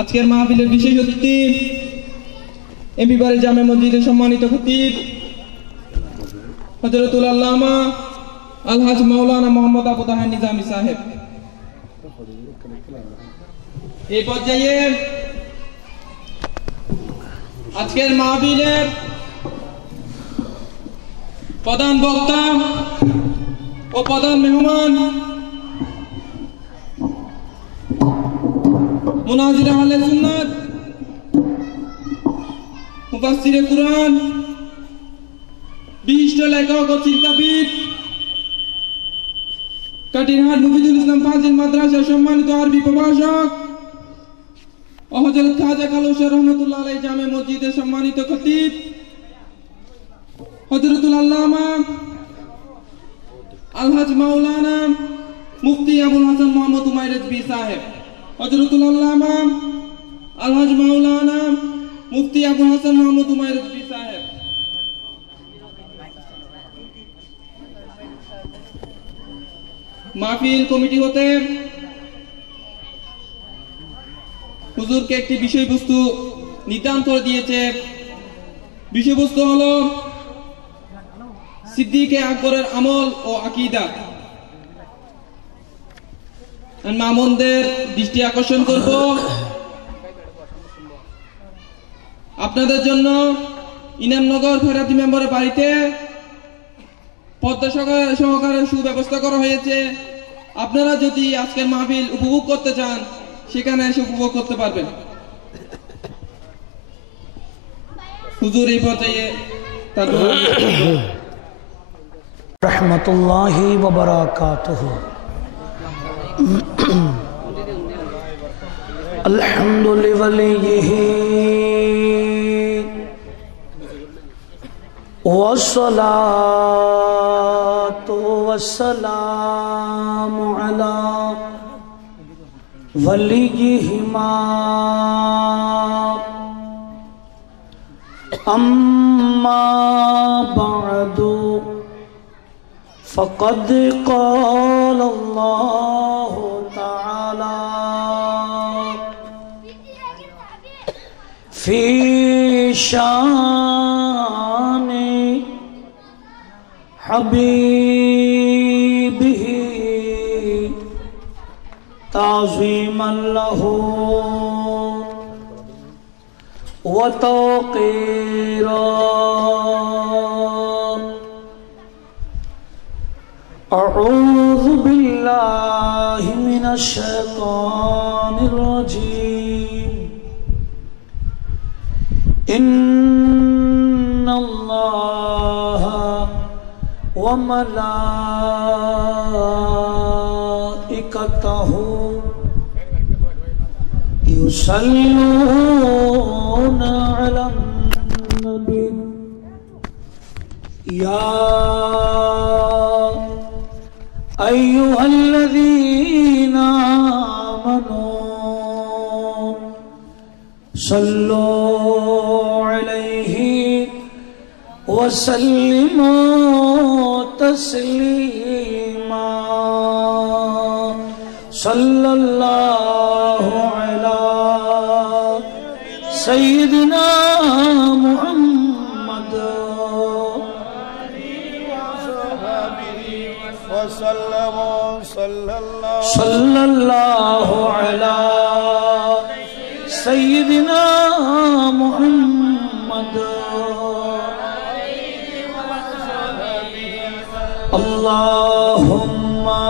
আজকের মাহফিলের বিশেষ অতিথি এমবিবাড়ি জামে মসজিদের সম্মানিত খতিব হযরতুল আল্লামা আলহাজ মাওলানা মোহাম্মদ আবু তাহের নিজামী সাহেব। এই পর্যায়ে আজকের মাহফিলের প্রধান বক্তা ও প্রধান মেহমান মুনাজির আহলে সুন্নাত, মুফাসসিরে কুরআন, বিশিষ্ট লেখক ও চিন্তাবিদ, কাটিরহাট মুফিদুল ইসলাম ফাজিল মাদ্রাসার সম্মানিত আরবি প্রভাষক ও হযরত খাজা কালুসা রহমাতুল্লাহ আলাইহি জামে মসজিদের সম্মানিত খতিব হযরতুল আল্লামা আলহাজ মাওলানা মুফতি আবুল হাসান মোহাম্মদ উমাইর রিজভী সাহেব। হযরতুল আল্লামা আলহাজ মাওলানা মুফতি আবুল হাসান মোহাম্মদ উমাইর রিজভী সাহেব। মাহফিল কমিটি হতে হুজুরকে একটি বিষয়বস্তু নির্ধারণ করে দিয়েছে। বিষয়বস্তু হলো সিদ্দিকে আকবরের আমল ও আকীদা। মামুনদের দৃষ্টি আকর্ষণ করব, আপনাদের জন্য ইনামনগর খয়রাতি মেম্বারের বাড়িতে পদ্মা সহকারে সুব্যবস্থা করা হয়েছে। আপনারা যদি আজকের মাহফিল উপভোগ করতে চান সেখানে এসে উপভোগ করতে পারবেন। হুজুর এই পর্যায়ে তার रहमतुल्लाहि व बरकातुहु। अल्हम्दुलिल्लाहि वस्सलातु वस्सलामु अला वलिय्यिहिमा अम्मा बअदु फ़क़द क़ाल अल्लाह तआला फ़ी शानि हबीबिही ताज़ीमन लहू व तौक़ीरा। अऊज़ु बिल्लाहि मिनश शैतानिर रजीम। इन्नल्लाह व मलाइकतहु युसल्लूना अलन नबी या अय्युहल्लज़ीना आमनू सल्लू अलैहि वसल्लिमू तस्लीमा। सल्लल्लाहु अला सय्यिदिना मुहम्मद सल्लल्लाहु अला सय्यिदिना मुहम्मद। अल्लाहुम्मा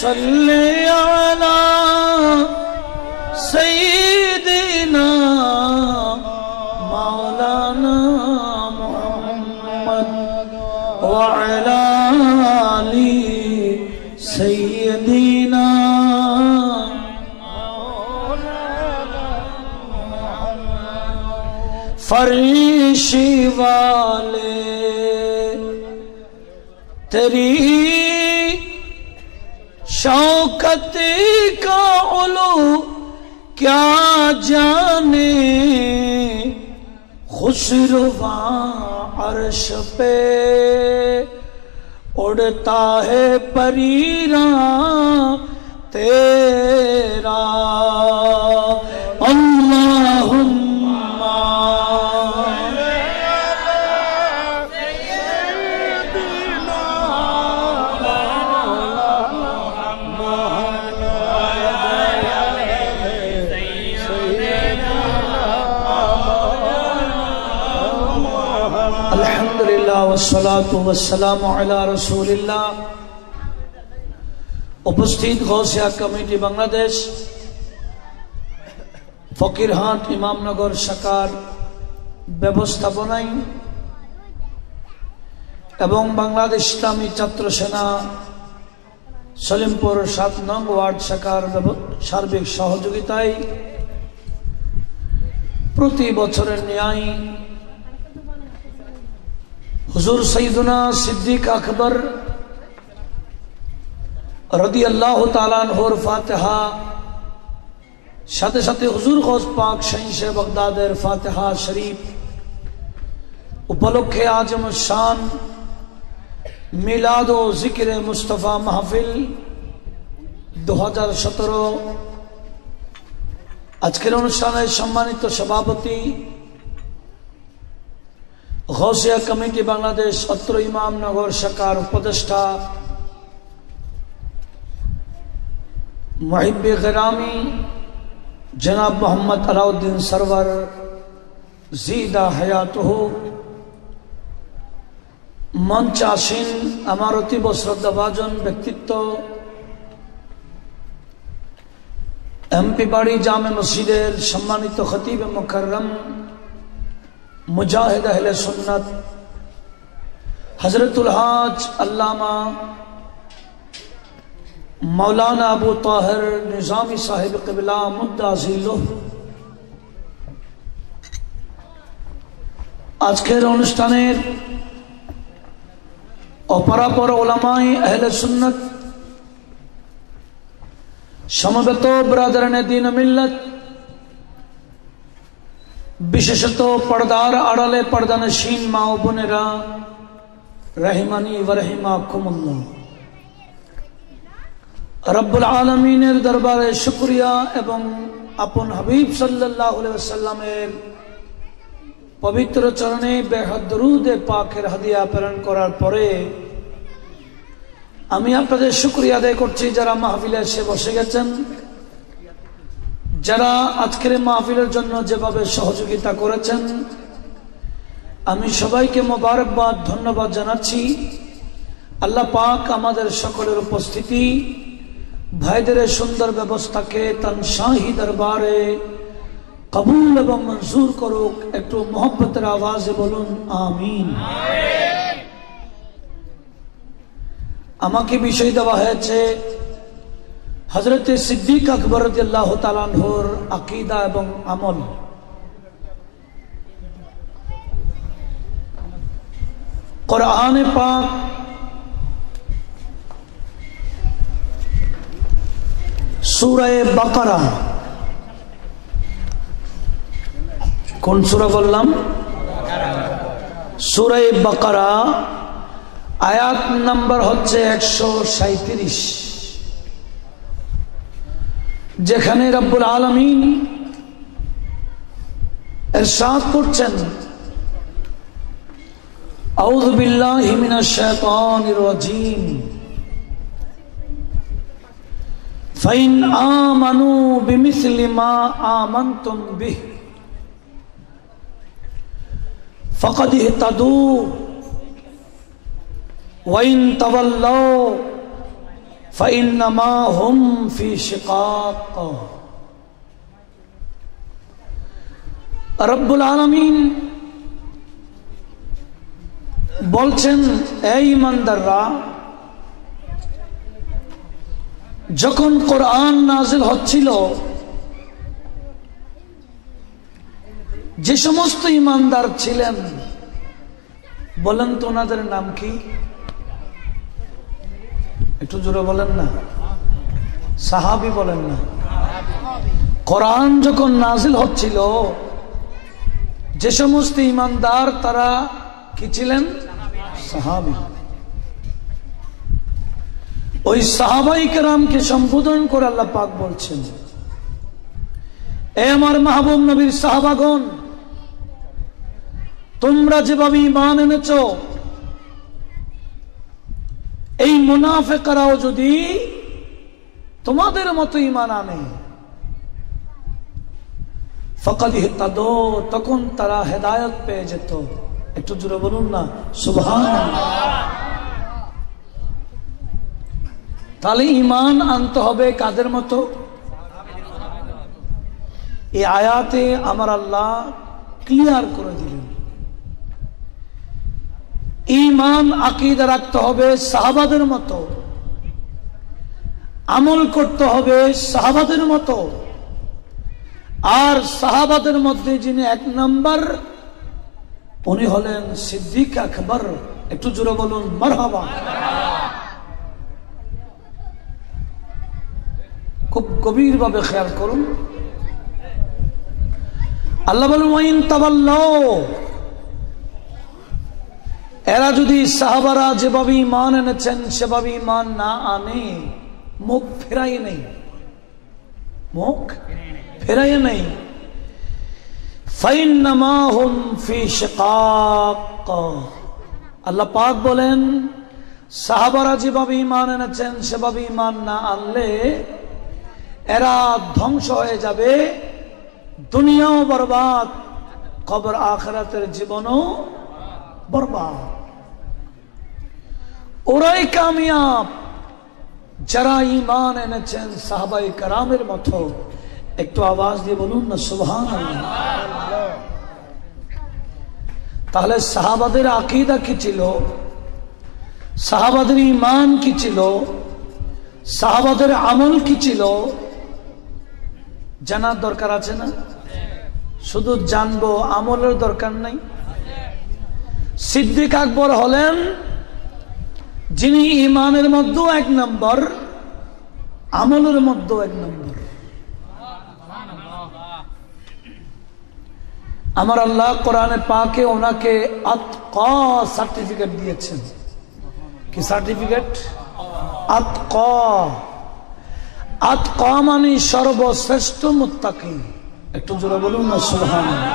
सल्लि अला सय्यिदिना मौलाना मुहम्मद व अला आलि सय्यिदिना फरीशी वाले तेरी शौकत का उलू क्या जाने, खुसरवा अर्श पे उड़ता है परीरा तेरा। والصلاة والسلام على رسول الله উপস্থিত গৌসিয়া কমিটি বাংলাদেশ ফকিরহাট ইমামনগর শাখার ব্যবস্থাপনায় এবং বাংলাদেশ ইসলামী ছাত্র সেনা সলিমপুর ৭ নং ওয়ার্ড শাখার সার্বিক সহযোগিতায় প্রতি বছরের ন্যায় হুজুর সৈয়দুনা সিদ্দিক আকবর রাদিয়াল্লাহু তাআলা আনহুর ফাতিহা সাথে সাথে হুজুর গৌস পাক শাহিনশাহ বাগদাদের ফাতিহা শরীফ উপলক্ষে আজম শান মিলাদ ও জিকিরে মুস্তাফা মাহফিল 2017 আজকের অনুষ্ঠানের সম্মানিত সভাপতি গৌসিয়া কমিটি বাংলাদেশ অত্র ইমামনগর শাখার উপদেষ্টা মুহিব্বে গরামি জনাব মোহাম্মদ আলাউদ্দিন সরওয়ার জিদা হায়াতুহু, মঞ্চাসীন আমার অতীব শ্রদ্ধাভাজন ব্যক্তিত্ব এমপি বাড়ি জামে মসজিদের সম্মানিত খতিব মুকাররম মুজাহিদ আহলে সুন্নাত হযরতুল হাজ আল্লামা মৌলানা আবু তাহের নিজামী সাহেব কিবলা মুদ্দাজিলুহ, আজকের অনুষ্ঠানের অপরাপর ওলামায়ে আহলে সুন্নাত, সমবেত ব্রাদারানে দ্বীন ও মিল্লাত, বিশেষত পর্দার আড়ালে পর্দানশীন মা ও বোনেরা, রহিমানি ওয়া রাহিমাকুমুল্লাহ। রব্বুল আলামিনের দরবারে শুকরিয়া এবং আপন হাবিব সাল্লাল্লাহু আলাইহি ওয়াসাল্লামের পবিত্র চরণে বেহদ দরুদ পাকের হাদিয়া প্রেরণ করার পরে আমি আপনাদের শুকরিয়া আদায় করছি যারা মাহফিলে এসে বসে গেছেন, যারা আজকের মাহফিলের জন্য যেভাবে সহযোগিতা করেছেন। আমি সবাইকে মোবারকবাদ ধন্যবাদ জানাচ্ছি। আল্লাহ পাক আমাদের সকলের উপস্থিতি ভাইদের সুন্দর ব্যবস্থাকে তার শাহী দরবারে কবুল এবং মঞ্জুর করুক। একটু মোহব্বতের আওয়াজে বলুন আমিন। আমাকে বিষয় দেওয়া হয়েছে হযরত সিদ্দিক আকবর রাদিয়াল্লাহু তাআলা আনহুর আকীদা এবং আমল। কোরআনে পাক সূরা বাকারা, কোন সূরা বললাম? সূরা বাকারা আয়াত নাম্বার হচ্ছে 137, যেখানে রব্বুল আলামিন ইরশাদ করছেন, আউযু বিল্লাহি মিনাশ শাইতানির রাজীম, ফাইন আমানু বিমিসলি মা আমানতুম বিহি ফাকাদ ইহতাদু ওয়াইন তাওয়াল্লাউ ফাইন্নামা হুম ফি শিকাক। রব্বুল আলামিন বলছেন, এই ইমানদাররা, যখন কোরআন নাজিল হচ্ছিল যে সমস্ত ইমানদার ছিলেন, বলেন তো ওনাদের নাম কি? একটু জোরে বলেন না, সাহাবী বলেন না। কোরআন যখন নাজিল হচ্ছিল যে সমস্ত ইমানদার তারা কি ছিলেন? সাহাবী। ওই সাহাবাই কেরামকে সম্বোধন করে আল্লাহ পাক বলছেন, এ আমার মাহবুব নবীর সাহাবাগণ, তোমরা যেভাবে ঈমান এনেছো, এই মুনাফিকরাও যদি তোমাদের মতো ঈমান আনে, ফাকাদ ইহতাদু, তখন তারা হেদায়েত পেয়ে যেত। একটু জোরে বলুন না সুবহানাল্লাহ। তাহলে ঈমান আনতে হবে কাদের মতো? এই আয়াতে আমার আল্লাহ ক্লিয়ার করে দিলেন, ঈমান আকীদা রাখতে হবে সাহাবাদের মতো, আমল করতে হবে সাহাবাদের মতো। আর সাহাবাদের মধ্যে যিনি এক নাম্বার, উনি হলেন সিদ্দিক আকবর। একটু জোরে বলুন মারহাবা। খুব গভীরভাবে খেয়াল করুন। আল্লাহ বলেন ওয়াইন তাওয়াল্লাও, এরা যদি সাহাবারা যেভাবে ঈমান এনেছেন সেভাবে ঈমান না আনে, মুখ ফেরাই নেই, মুখ ফেরাই নেই, ফাইন্নামা হুম ফি শিকাক। আল্লাহ পাক বলেন সাহাবারা যেভাবে ঈমান এনেছেন সেভাবে ঈমান না আনলে এরা ধ্বংস হয়ে যাবে, দুনিয়াও বরবাদ, কবর আখিরাতের জীবনও বরবাদ। ওরাই কামিয়াব যারা ঈমান এনেছেন সাহাবায়ে কেরামের মতো। একটু আওয়াজ দিয়ে বলুন না সুবহানাল্লাহ। তাহলে সাহাবাদের আকীদা কি ছিল, সাহাবাদের ঈমান কি ছিল, সাহাবাদের আমল কি ছিল, জানার দরকার আছে না? শুধু জানবো, আমলের দরকার নাই। সিদ্দিক আকবর হলেন যিনি ঈমানের মধ্যেও এক নম্বর, আমলের মধ্যেও এক নম্বর। আমার আল্লাহ কোরআনে পাকে ওনাকে আতকা সার্টিফিকেট দিয়েছেন। কি সার্টিফিকেট? আতকা। আতকা মানে সর্বশ্রেষ্ঠ মুত্তাকি। একটু জোরে বলুন না সুবহানাল্লাহ।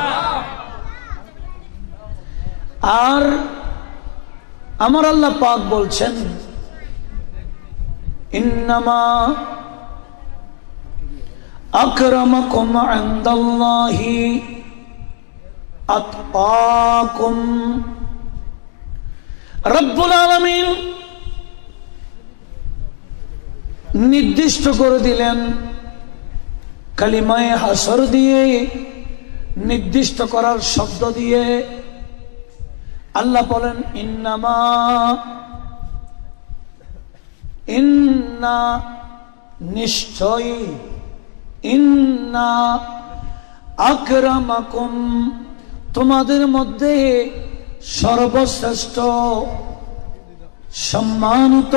আর আমার আল্লাহ পাক বলছেন ইন্নামা আকরামাকুম ইনদাল্লাহি আতকাকুম। রব্বুল আলামিন নির্দিষ্ট করে দিলেন কালিমায়ে হাসর দিয়ে, নির্দিষ্ট করার শব্দ দিয়ে। আল্লাহ বলেন ইন্নামা, ইন্না নিশ্চয়ই, ইন্না আকরামাকুম তোমাদের মধ্যে সর্বশ্রেষ্ঠ সম্মানিত,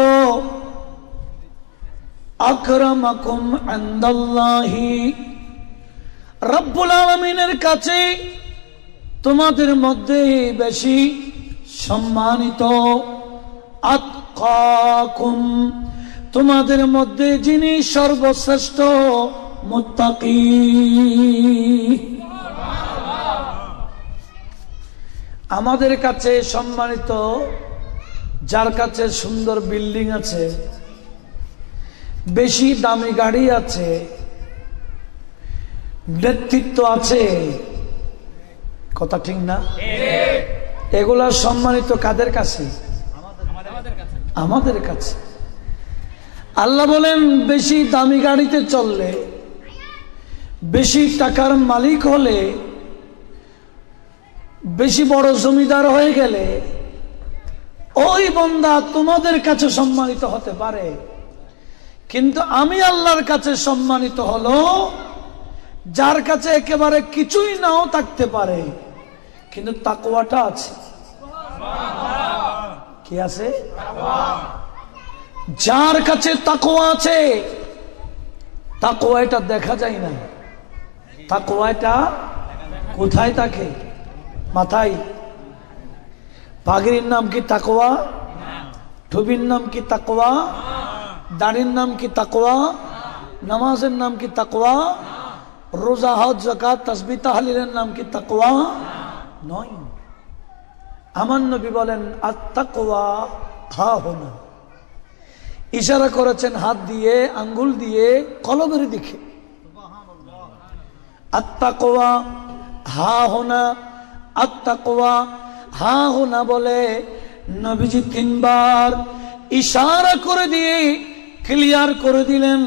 আকরামাকুম ইনদাল্লাহি রব্বুল আলামিনের কাছে তোমাদের মধ্যে বেশি সম্মানিত, আতকাকুম তোমাদের মধ্যে যিনি সর্বশ্রেষ্ঠ মুত্তাকি। আমাদের কাছে সম্মানিত যার কাছে সুন্দর বিল্ডিং আছে, বেশি দামি গাড়ি আছে, নেতৃত্ব আছে, কথা ঠিক না? এগুলা সম্মানিত কাদের কাছে? আমাদের কাছে। আল্লাহ বলেন বেশি দামি গাড়িতে চললে, বেশি টাকার মালিক হলে, বেশি বড় জমিদার হয়ে গেলে ওই বান্দা তোমাদের কাছে সম্মানিত হতে পারে, কিন্তু আমি আল্লাহর কাছে সম্মানিত হলো যার কাছে একেবারে কিছুই নাও থাকতে পারে কিন্তু তাকওয়াটা আছে। কি আছে? যার কাছে তাকওয়া আছে, তাকওয়া এটা দেখা যায় না। তাকওয়া এটা কোথায় থাকে? মাথায়। পাগড়ির নাম কি তাকওয়া? টুপির নাম কি তাকওয়া? দাড়ির নাম কি তাকওয়া? নামাজের নাম কি তাকওয়া? রোজা হজ যাকাত তাসবিহ তাহলিলের নাম কি তাকওয়া? নয়। আমার নবী বলেন আত-তাকওয়া হাহুনা, ইশারা করেছেন হাত দিয়ে, আঙ্গুল দিয়ে কলবের দিকে। আত-তাকওয়া হাহুনা, আত-তাকওয়া হা হো না বলে নবীজি 3 বার ইশারা করে দিয়ে ক্লিয়ার করে দিলেন,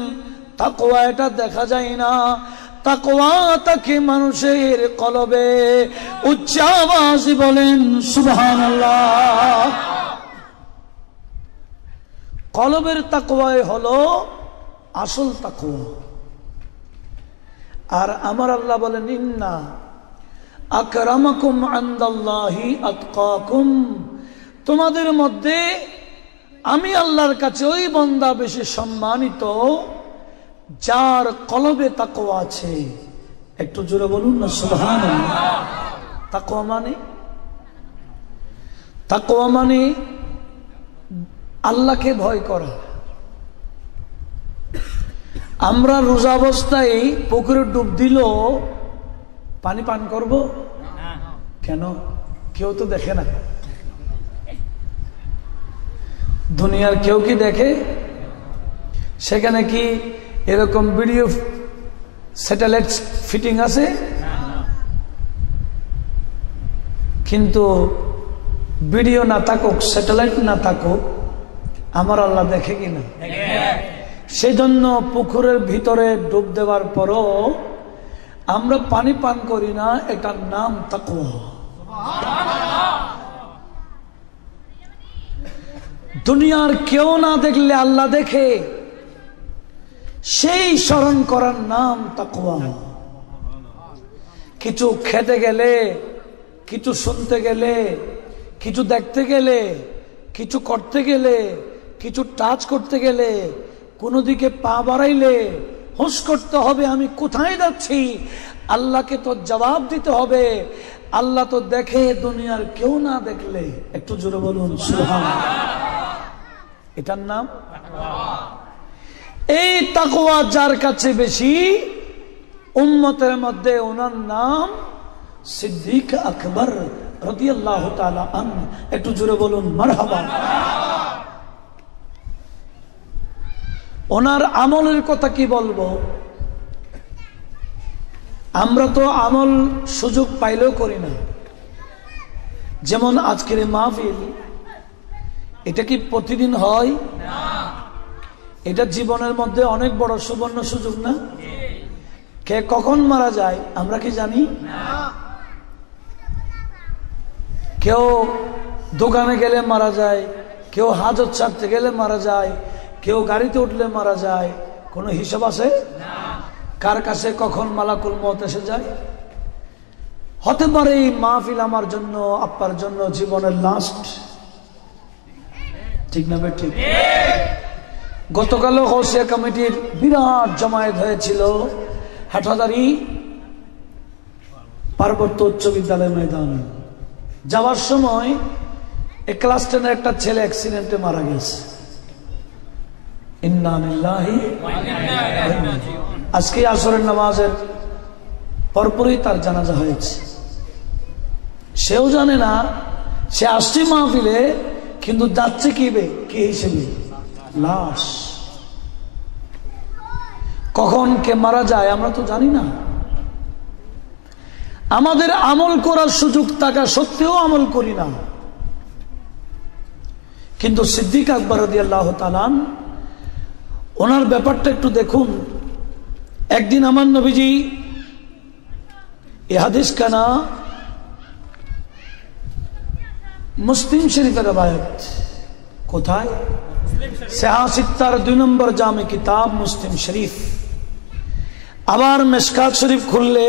তাকওয়া এটা দেখা যায় না, তাকওয়া তাকে মানুষের কলবে। উচ্চ আওয়াজে বলেন সুবহানাল্লাহ। কলবের তাকওয়াই হলো আসল তাকওয়া। আর আমার আল্লাহ বলেন, ইন্না আকরামাকুম ইনদাল্লাহি আতকাকুম, তোমাদের মধ্যে আমি আল্লাহর কাছে ওই বান্দা বেশি সম্মানিত যার কলবে তাকওয়া আছে। একটু জোরে বলুন না সুবহানাল্লাহ। তাকওয়া মানে আল্লাহকে ভয় করা। আমরা রোজা অবস্থায় পুকুরে ডুব দিল পানি পান করব কেন? কেউ তো দেখে না। দুনিয়ার কেউ কি দেখে? সেখানে কি এরকম ভিডিও স্যাটেলাইট ফিটিং আছে? কিন্তু ভিডিও না থাকুক, স্যাটেলাইট না থাকুক, আমার আল্লাহ দেখে কিনা? সেই জন্য পুকুরের ভিতরে ডুব দেওয়ার পরও আমরা পানি পান করি না, এটার নাম তাকওয়া। দুনিয়ার কেউ না দেখলে আল্লাহ দেখে, সেই স্মরণ করার নাম তাকওয়া। কিছু খেতে গেলে, কিছু শুনতে গেলে, কিছু দেখতে গেলে, কিছু করতে গেলে, কিছু টাচ করতে গেলে, কোনো দিকে পা বাড়াইলে হুঁশ করতে হবে আমি কোথায় যাচ্ছি। আল্লাহকে তো জবাব দিতে হবে। আল্লাহ তো দেখে, দুনিয়ার কেউ না দেখলে। একটু জোরে বলুন সুবহানাল্লাহ। এটার নাম এই তাকওয়া। যার কাছে বেশি উম্মতের মধ্যে ওনার নাম সিদ্দিক আকবর রাদিয়াল্লাহু তাআলা আনহু। একটু জোরে বলুন মারহাবা। ওনার আমলের কথা কি বলবো? আমরা তো আমল সুযোগ পাইলেও করি না। যেমন আজকের মাহফিল, এটা কি প্রতিদিন হয়? এটা জীবনের মধ্যে অনেক বড় সুবর্ণ সুযোগ না? কে কখন মারা যায় আমরা কি জানি? কেউ দোকানে গেলে মারা যায়, কেউ হাজত ছাড়তে গেলে মারা যায়, কেউ গাড়িতে উঠলে মারা যায়। কোনো হিসাব আছে? কার কাছে কখন মালাকুল মউত এসে যায়? হতে পারে এই মাহফিল আমার জন্য, আপনার জন্য জীবনের লাস্ট। ঠিক না ভাই? ঠিক। গতকালও গৌসিয়া কমিটির বিরাট জমায়েত হয়েছিল হাটহাজারী পার্বত্য উচ্চ বিদ্যালয় ময়দান। যাওয়ার সময় ক্লাস 10-এর একটা ছেলে অ্যাক্সিডেন্টে মারা গেছে। ইন্না লিল্লাহি ওয়া ইন্না ইলাইহি রাজিউন। আজকে আসরের নামাজের পরপরই তার জানাজা হয়েছে। সেও জানে না সে আসছে মাহফিলে, কিন্তু যাচ্ছে কি হিসেবে? লাশ। কখন কে মারা যায় আমরা তো জানি না। আমাদের আমল করার সুযোগ থাকা সত্ত্বেও আমল করি না। কিন্তু সিদ্দিক আকবর রাদিয়াল্লাহু তাআলা ওনার ব্যাপারটা একটু দেখুন। একদিন আমার নবীজি, এই হাদিস কানা মুসলিম শরীফের রবায়ত। কোথায়? সিত্তার 2 নম্বর জামে কিতাব মুসলিম শরীফ। আবার মিশকাত শরীফ খুললে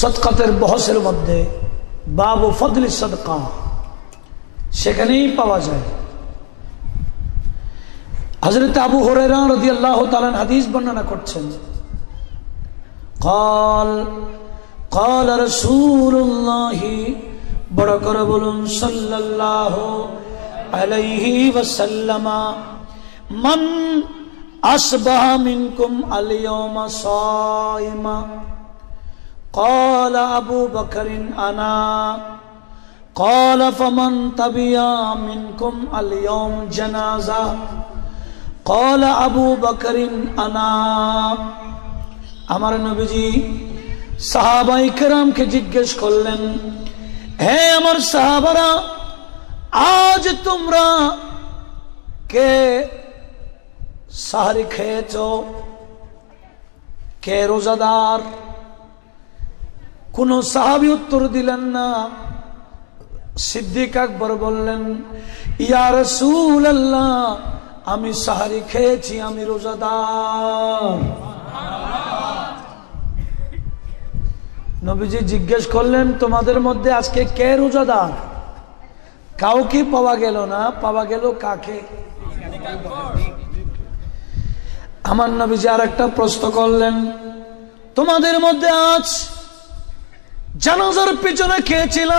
সদকাতের বহসের মধ্যে বাবু ফদলি সদকা, সেখানেই পাওয়া যায়। হযরত আবু হুরায়রা রাদিয়াল্লাহু তাআলা হাদিস বর্ণনা করছেন, قال قال رسول الله, বড় করে বলুন সাল্লাল্লাহু আলাইহি ওয়াসাল্লাম, মান আসবাহা মিনকুম আল ইয়াওমা সাইমা, قال أبو بكر أنا, قال فمن تبع منكم اليوم جنازة, قال أبو بكر أنا. আমার নবীজি সাহাবায়ে কেরামকে জিজ্ঞেস করলেন, হে আমার সাহাবারা, আজ তোমরা কে সাহরি খেয়েছো, কে রোজাদার? কোন সাহাবী উত্তর দিলেন না। সিদ্দিক আকবর বললেন, ইয়া রাসূলুল্লাহ, আমি সাহরি খেয়েছি, আমি রোজাদার। নবীজি জিজ্ঞেস করলেন, তোমাদের মধ্যে আজকে কে রোজাদার? কাউকে পাওয়া গেল না। পাওয়া গেল কাকে? আমার নবীজি আর একটা প্রশ্ন করলেন, তোমাদের মধ্যে আজ জানাজার পিছনে কে ছিল?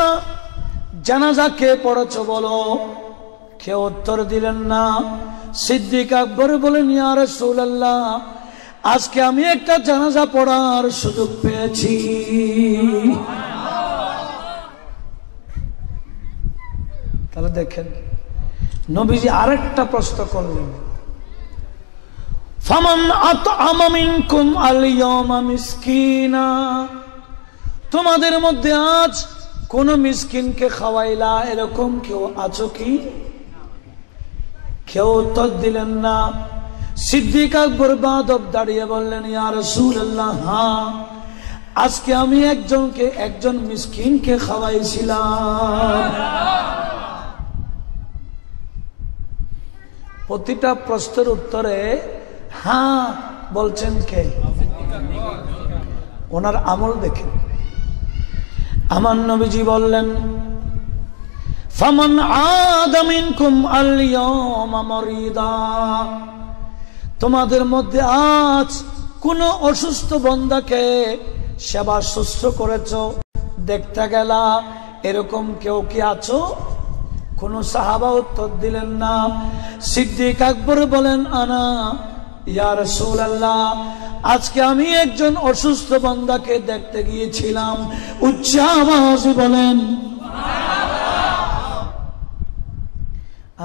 জানাজা কে পড়েছ বলো? কেউ উত্তর দিলেন না। সিদ্দিক আকবর বলেন, ইয়া রাসূলুল্লাহ, আজকে আমি একটা জানাজা পড়ার সুযোগ পেয়েছি। তাহলে দেখেন, নবীজি আরেকটা প্রশ্ন করলেন, ফামান আতআমা মিনকুম আল-ইয়াওমা মিসকিনা, তোমাদের মধ্যে আজ কোন মিসকিনকে খাওয়াইলা, এরকম কেউ আছো কি? কেউ উত্তর দিলেন না। সিদ্দিক আকবর বাদব দাঁড়িয়ে বললেন, ইয়া রাসূলুল্লাহ, হ্যাঁ, আজকে আমি একজন মিসকিনকে খাওয়াইছিলাম। প্রতিটা প্রশ্নের উত্তরে হ্যাঁ বলছেন কে? ওনার আমল দেখেন। আমার নবীজি বললেন, ফামান আদা মিনকুম আল-ইয়াওমা মারিদা, তোমাদের মধ্যে আজ কোন অসুস্থ বান্দাকে সেবা শুশ্রূষা করেছো, দেখতে গেলা, এরকম কেউ কি আছো? কোন সাহাবা উত্তর দিলেন না। সিদ্দিক আকবর বলেন, আনা ইয়া রাসূলুল্লাহ, আজকে আমি একজন অসুস্থ বান্দাকে দেখতে গিয়েছিলাম। উচ্চ আওয়াজে বলেন সুবহানাল্লাহ।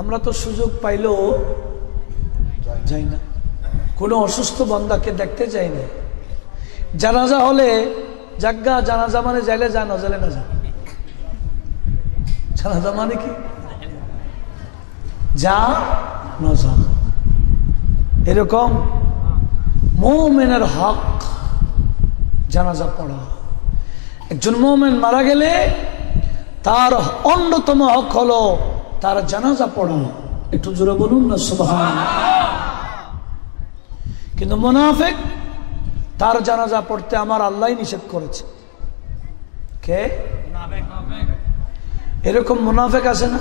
আমরা তো সুযোগ পাইলেও যাই না, কোন অসুস্থ বান্দাকে দেখতে যাই না। জানাজা হলে জাগা, জানাজা মানে যাইলে যা, না যাইলে না যা। জানাজা মানে কি? যা না যা। এরকম মুমিনের হক জানাজা পড়া। একজন মুমিন মারা গেলে তার অন্যতম হক হলো তার জানাজা পড়া। একটু জোরে বলুন না সুবহানাল্লাহ। কিন্তু মুনাফিক, তার জানাজা পড়তে আমার আল্লাহ নিষেধ করেছে। কে? এরকম মুনাফিক আছে না?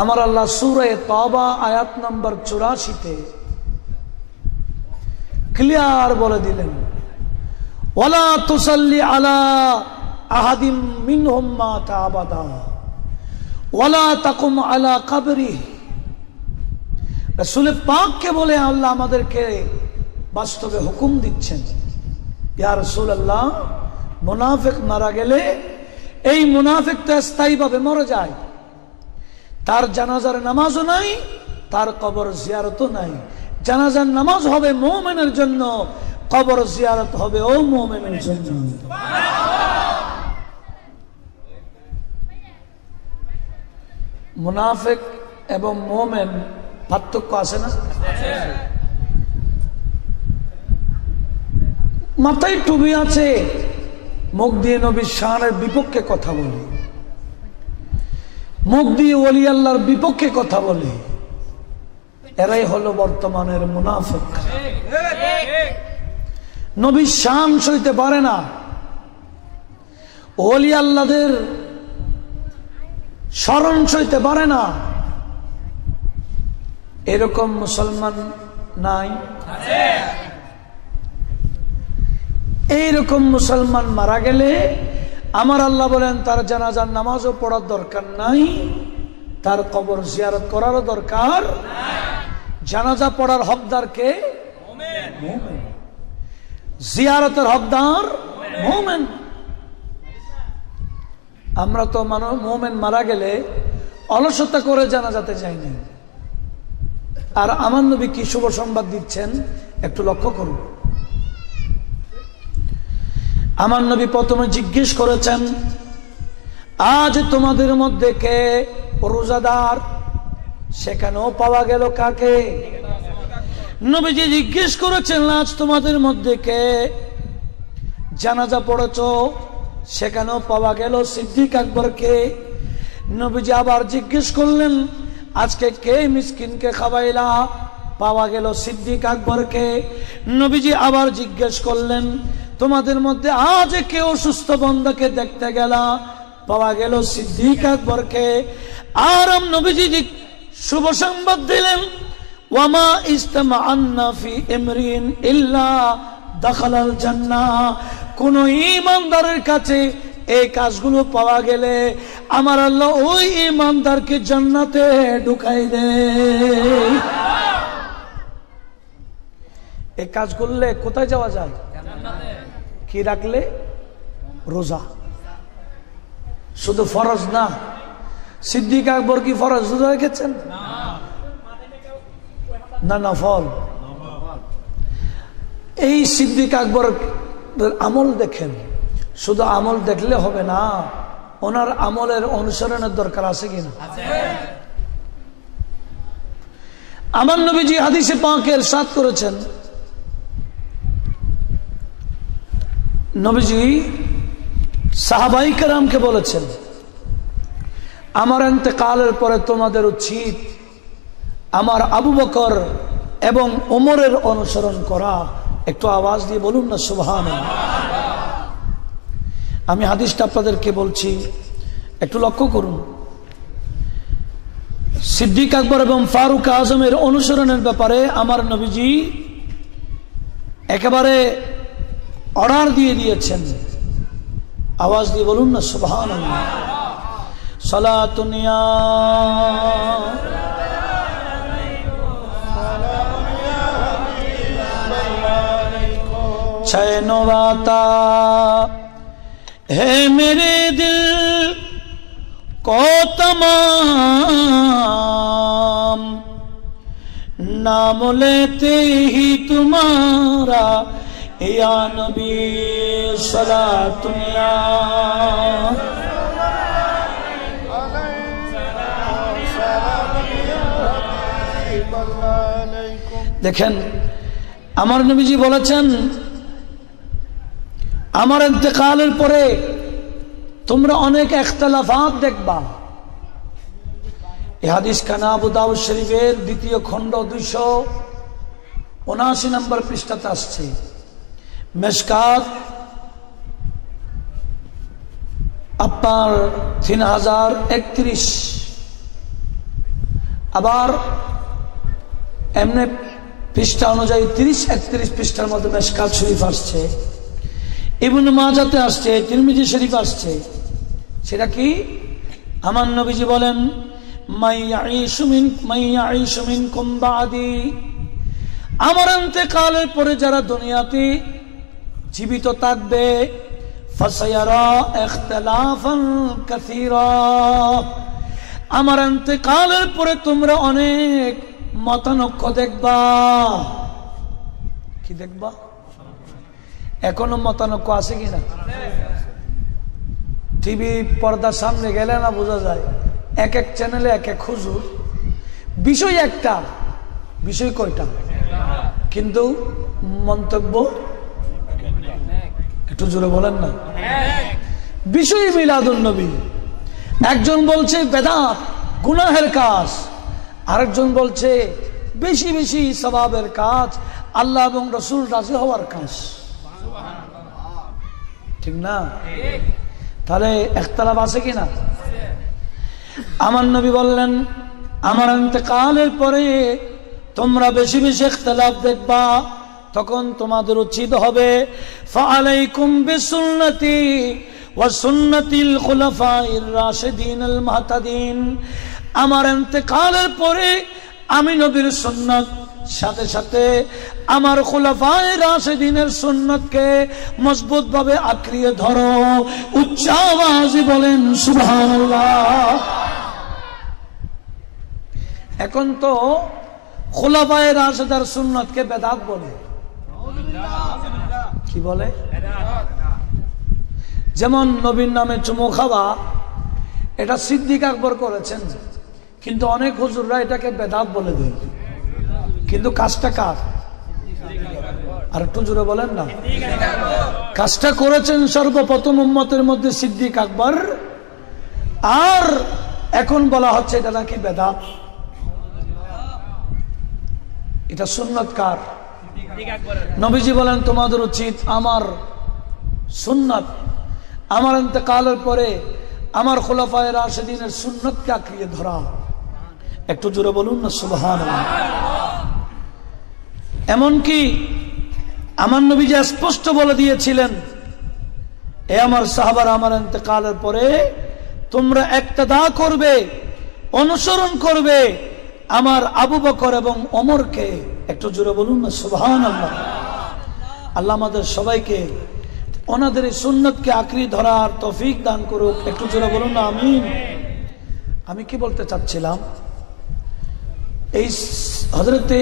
আমার আল্লাহ সূরা তাওবা আয়াত নম্বর 84-তে ক্লিয়ার বলে দিলেন, ওয়ালা তুসাল্লি আলা আহাদিম মিনহুম মাতা আবাদা ওয়ালা তাকুম আলা কবরিহি। রাসূল পাককে বলে আল্লাহ আমাদেরকে বাস্তবে হুকুম দিচ্ছেন, ইয়া রাসূলুল্লাহ, মুনাফিক মারা গেলে এই মুনাফিক তো স্থায়ীভাবে মরে যায়, তার জানাজার নামাজও নাই, তার কবর জিয়ারতও নাই। জানাজার নামাজ হবে মুমিনের জন্য, কবর জিয়ারত হবে ও মুমিনের জন্য। মুনাফিক এবং মুমিন পার্থক্য আছে না? মাথায় টুপি আছে, মুখ দিয়ে নবীর শানের বিপক্ষে কথা বলে, মুখ দিয়ে ওলি আল্লাহর বিপক্ষে কথা বলে, এরাই হলো বর্তমানের মুনাফিক। নবীর শান সইতে পারে না, ওলি আল্লাহদের স্মরণ সইতে পারে না, এরকম মুসলমান নাই? এইরকম মুসলমান মারা গেলে আমার আল্লাহ বলেন তার জানাজার নামাজও পড়ার দরকার নাই, তার কবর জিয়ারত করারও দরকার। জানাজা পড়ার হকদার কে? মুমিন। জিয়ারতের হকদার মুমিন। আমরা তো মুমিন মারা গেলে অলসতা করে জানাজাতে যাই না। আর আমার নবী কি শুভ সংবাদ দিচ্ছেন একটু লক্ষ্য করুন। আমার নবী প্রথমে জিজ্ঞেস করেছেন, আজ তোমাদের মধ্যে কে রোজাদার? সেখানেও পাওয়া গেল কাকে? নবীজি জিজ্ঞেস করেছেন, আজ তোমাদের মধ্যে কে জানাজা পড়েছ? সেখানেও পাওয়া গেল সিদ্দিক আকবরকে। নবীজি আবার জিজ্ঞেস করলেন, আজকে কে মিসকিনকে খাওয়াইলা? পাওয়া গেল সিদ্দিক আকবরকে। নবীজি আবার জিজ্ঞেস করলেন, তোমাদের মধ্যে আজ কে অসুস্থ বান্দাকে দেখতে গেলা? পাওয়া গেল সিদ্দিক আকবরকে। আর নবীজি শুভ সংবাদ দিলেন, ওয়ামা ইস্তামাআন্না ফি ইমরিন ইল্লা দাখালাল জান্নাহ। কোন ঈমানদারের কাছে এই কাজগুলো পাওয়া গেলে আমার আল্লাহ ওই ঈমানদারকে জান্নাতে ঢুকাই দেয়। এই কাজ করলে কোথায় যাওয়া যায়? কি রাখলে? রোজা। শুধু ফরজ না। সিদ্দিক আকবর কি ফরজ রোজা রেখেছেন? না, নফল। এই সিদ্দিক আকবর আমল দেখেন। শুধু আমল দেখলে হবে না, ওনার আমলের অনুসরণের দরকার আছে কিনা? আমার নবীজি হাদিসে পাকে ইরশাদ করেছেন, নবীজি সাহাবায়ে কেরামকে বলেছেন, আমার ইন্তেকালের পরে তোমাদের উচিত আমার আবু বকর এবং ওমরের অনুসরণ করা। একটু আওয়াজ দিয়ে বলুন না সুবহানাল্লাহ। আমি হাদিসটা আপনাদেরকে বলছি, একটু লক্ষ্য করুন। সিদ্দিক আকবর এবং ফারুক আজমের অনুসরণের ব্যাপারে আমার নবীজি একেবারে অর্ডার দিয়ে দিয়েছেন। আওয়াজ দিয়ে বলুন না সুবহানাল্লাহ। সালাতুন ইয়া छैनवाता है मेरे दिल को तमाम, नाम लेते ही तुम्हारा या नबी सलातुन या। দেখেন আমার নবীজি বলেছেন, আমার ইন্তেকালের পরে তোমরা অনেক ইখতিলাফাত দেখবা। এই হাদিস খানা আবু দাউদ শরীফের 2য় খণ্ড 279 নম্বর পৃষ্ঠাতে আসছে। মিশকাত আপনার 3031। আবার এমনি পৃষ্ঠা অনুযায়ী 30-31 পৃষ্ঠার মধ্যে মিশকাত শরীফ আসছে। ইবনে মাজাতে আসছে, তিরমিজি শরীফ আসছে। সেটা কি? আমার নবীজি বলেন, মাইয়াঈশু মিনকুম বাদি, আমার ইন্তেকালের পরে যারা দুনিয়াতে জীবিত থাকবে, ফাসায়ারা ইখতিলাফান কাসীরা, আমার ইন্তেকালের পরে তোমরা অনেক মতানৈক্য দেখবা। কি দেখবা? এখনো মতানৈক্য আছে কিনা? টিভি পর্দার সামনে গেলে না বোঝা যায়, এক এক চ্যানেলে এক এক হুজুর, বিষয় একটা, বিষয় কয়টা, কিন্তু মন্তব্য একটু জোরে বলেন না। বিষয় মিলাদুন নবী। একজন বলছে বেদাত, গুনাহের কাজ, আরেকজন বলছে বেশি বেশি সওয়াবের কাজ, আল্লাহ এবং রাসূল রাজি হওয়ার কাজ। ঠিক না? তাহলে ইখতিলাফ আছে কিনা? আমার নবী বললেন, আমার ইন্তেকালের পরে তোমরা বেশি বেশি ইখতিলাফ দেখবা, তখন তোমাদের উচিত হবে ফাআলাইকুম বিসুন্নতি ওয়া সুন্নাতিল খুলাফায়ে রাশিদিন আল মুহতাদিন। আমার ইন্তেকালের পরে আমি নবীর সুন্নাত, সাথে সাথে আমার খুলাফায়ে রাশিদিনের সুন্নতকে মজবুত ভাবে আঁকড়িয়ে ধরো। উচ্চ আওয়াজে বলেন সুবহানাল্লাহ। এখন তো খুলাফায়ে রাশিদার সুন্নতকে বেদাত বলে। কি বলে? যেমন নবীর নামে চুমো খাওয়া, এটা সিদ্দিক আকবর করেছেন, কিন্তু অনেক হুজুররা এটাকে বেদাত বলে দেয়। কিন্তু কাজটা কার? আর একটু জোরে বলেন না। কাজটা করেছেন সর্বপ্রথম উম্মতের মধ্যে সিদ্দিক আকবর, আর এখন বলা হচ্ছে এটা নাকি বেদাত। এটা সুন্নাত কার? নবীজি বলেন তোমাদের উচিত আমার সুন্নাত, আমার ইন্তেকালের পরে আমার খুলাফায়ে রাশিদিনের সুন্নাতকে আঁকড়িয়ে ধরা। একটু জোরে বলুন না সুবহানাল্লাহ। এমনকি আমার নবীজি স্পষ্ট বলে দিয়েছিলেন, এ আমার সাহাবারা, আমার ইন্তেকালের পরে তোমরা ইক্তেদা করবে, অনুসরণ করবে আমার আবু বকর এবং ওমরকে। একটু জোরে বলুন না সুবহানাল্লাহ। আল্লাহ আমাদের সবাইকে ওনাদের এই সুন্নতকে আঁকড়ে ধরার তৌফিক দান করুক। একটু জোরে বলুন না আমিন। আমি কি বলতে চাচ্ছিলাম, এই হযরতে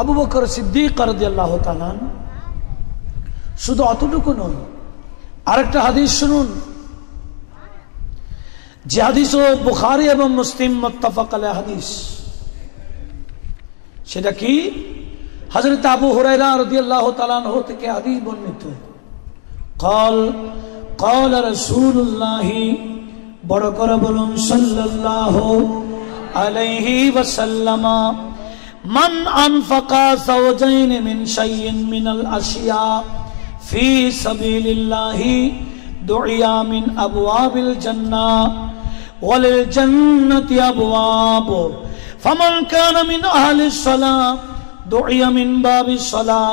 আবু বকর সিদ্দিক রাদিয়াল্লাহু তাআলা শুধু অতটুকু নয়, আরেকটা হাদিস শুনুন, যে হাদিস বুখারী এবং মুসলিম মুত্তাফাক আলাইহি হাদিস। সেটা কি? হযরত আবু হুরায়রা রাদিয়াল্লাহু তাআলা আনহু থেকে হাদিস বর্ণিত। قال قال رسول الله বড় করে বলুন সাল্লাল্লাহু আলাইহি ওয়াসাল্লাম, মান আনফাকা যাওজাইন মিন শাইইন মিনাল আশিয়া ফি সাবিলিল্লাহি দুইয়া মিন আবওয়াবিল জান্নাহ ওয়ালিল জান্নাতি আবওয়াব ফামান কানা মিন আহলিস সালাহ দুইয়া মিন বাবিস সালাহ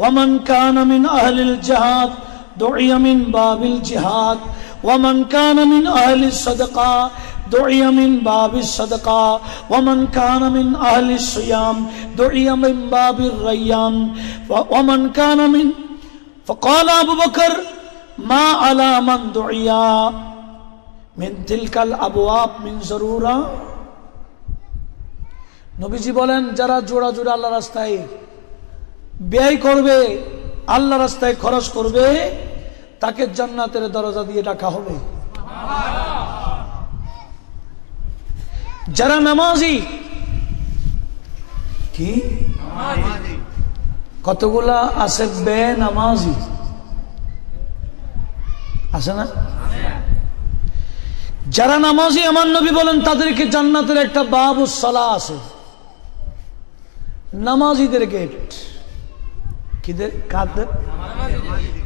ওয়ামান কানা মিন আহলিল জিহাদ দুইয়া মিন বাবিল জিহাদ ওয়ামান কানা মিন আহলিস সাদাকা দুইয়া মিন বাবিস সাদাকা ওয়ামান কানা মিন আহলিস সিয়াম দুইয়া মিন বাবির রায়্যান ওয়ামান কানা মিন فقال أبو بكر ما على من دعيا من تلك الأبواب من ضرورة। নবীজি বলেন, যারা জোড়া জোড়া আল্লাহর রাস্তায় ব্যয় করবে, আল্লাহর রাস্তায় খরচ করবে, তাকে জান্নাতের দরজা দিয়ে ডাকা হবে। যারা নামাজি, কি কতগুলা আছে বেনামাজি, আছে না? যারা নামাজি আমার নবী বলেন তাদেরকে জান্নাতের একটা বাবুস সালাহ আছে, নামাজিদের গেট। কাদের?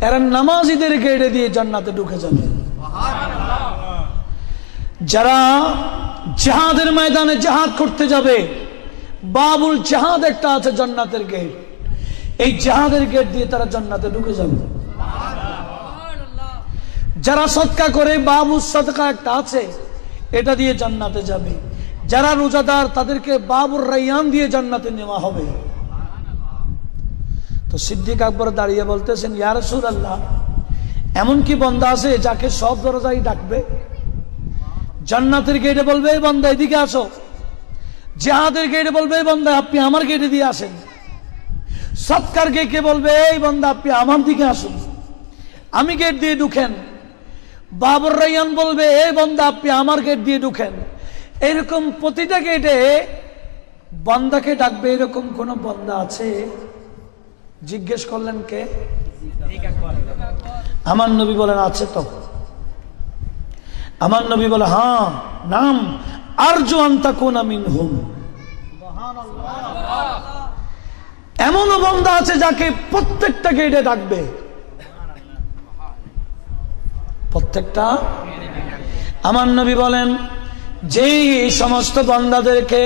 এরা নামাজিদের গেটে দিয়ে জান্নাতে ঢুকে যাবে। যারা জিহাদের ময়দানে জিহাদ করতে যাবে, বাবুল জিহাদ একটা আছে জান্নাতের গেট, এই জিহাদের গেট দিয়ে তারা জান্নাতে ঢুকে যাবে। যারা সদকা করে, বাবুস সাদকা একটা আছে, এটা দিয়ে জান্নাতে যাবে। যারা রোজাদার, তাদেরকে বাবুর রায়্যান দিয়ে জান্নাতে নেওয়া হবে। তো সিদ্দিক আকবর দাঁড়িয়ে বলতেছেন, ইয়া রাসূলুল্লাহ, এমন কি বান্দা আছে যাকে সব দরজায় ডাকবে? জান্নাতের গেটে বলবে, এই বান্দা এদিকে আসো। জিহাদের গেটে বলবে, এই বান্দা আপনি আমার গেটে দিয়ে আসেন। সৎকার গেটে বলবে, এই বান্দা আপনি আমার দিকে আসুন, আমি গেট দিয়ে ঢুকেন। বাবুর রায়্যান বলবে, এই বান্দা আপনি আমার গেট দিয়ে ঢুকেন। এরকম প্রতিটা গেটে বান্দাকে ডাকবে। এরকম কোন বান্দা আছে? জিজ্ঞেস করলেন কে? আমার নবী বলেন, আছে তো। আমার নবী বলে, হ্যাঁ, নাম আরজু আন তাকুনা মিনহুম। এমনও বান্দা আছে যাকে প্রত্যেকটা গেটে ডাকবে, প্রত্যেকটা। আমার নবী বলেন, যেই সমস্ত বান্দাদেরকে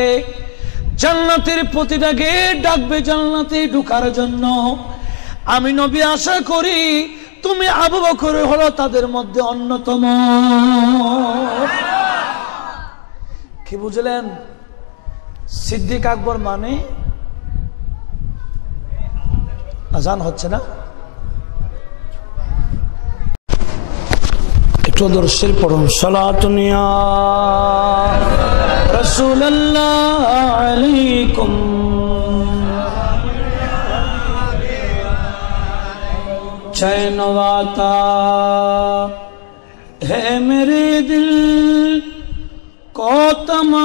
জান্নাতের প্রতিটা গেট ডাকবে জান্নাতে ঢোকার জন্য, আমি নবী আশা করি তুমি আবু বকর হলো তাদের মধ্যে অন্যতম। কি বুঝলেন? সিদ্দিক আকবর মানে আজান হচ্ছে না, একটু দরুদ পড়ুন। সালাতুন ইয়া রাসূলুল্লাহ আলাইকুম চৈনওয়াতা है मेरे दिल को तमाम,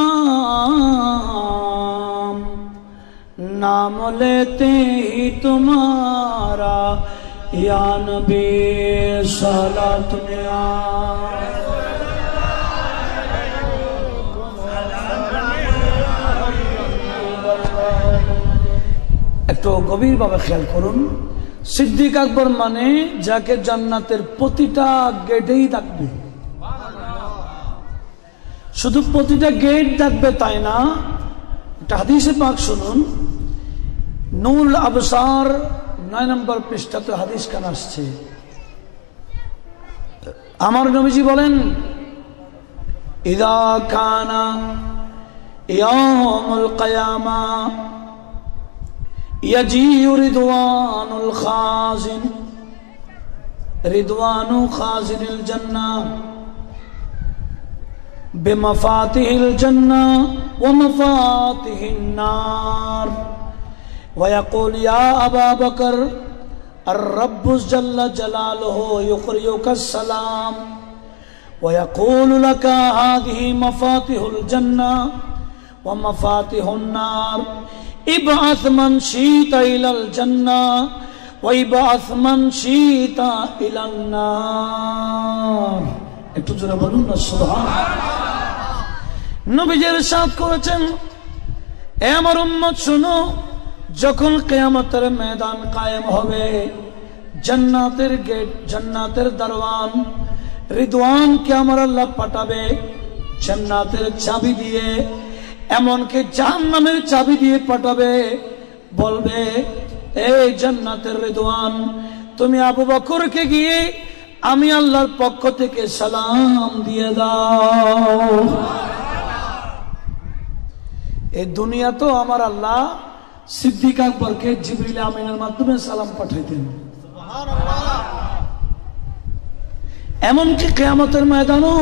नाम लेते ही तुम्हारा या नबी सलात में একটু গভীরভাবে খেয়াল করুন। সিদ্দিক আকবর মানে যাকে জান্নাতের প্রতিটা গেটেই ডাকবে। শুধু প্রতিটা গেট ডাকবে তাই না, একটা হাদিসে পাক শুনুন। নূরুল আবসার 9 নম্বর পৃষ্ঠাতে হাদিস খান আসছে। আমার নবীজি বলেন, ইযা কানা ইয়াউমুল কিয়ামা ইয়াজিউ রিদওয়ানুল খাজিন, রিদওয়ানু খাজিনিল জান্নাহ বিমাফাতিহিল জান্নাহ ওয়া মাফাতিহিন নার ويقول يا أبا بكر الرب جل جلاله يقرئك السلام ويقول لك هذه مفاتيح الجنة ومفاتيح النار ابعث من شئت إلى الجنة وابعث من شئت إلى النار। একটু জোরে বলুন না সুবহানাল্লাহ। নবীজি ইরশাদ করেছেন, এ আমার উম্মত শুনো, যখন কিয়ামতের ময়দান কায়েম হবে, জান্নাতের গেট, জান্নাতের দরওয়ান রিদওয়ানকে আমার আল্লাহ পাঠাবে জান্নাতের চাবি দিয়ে, এমনকি জাহান্নামের চাবি দিয়ে পাঠাবে। বলবে, এই জান্নাতের রিদওয়ান, তুমি আবু বকরকে গিয়ে আমি আল্লাহর পক্ষ থেকে সালাম দিয়ে দাও। এই দুনিয়া তো আমার আল্লাহ সিদ্দিক আকবরকে জিবরিল আমিনের মাধ্যমে সালাম পাঠাইতেন। এমনকি কিয়ামতের ময়দানও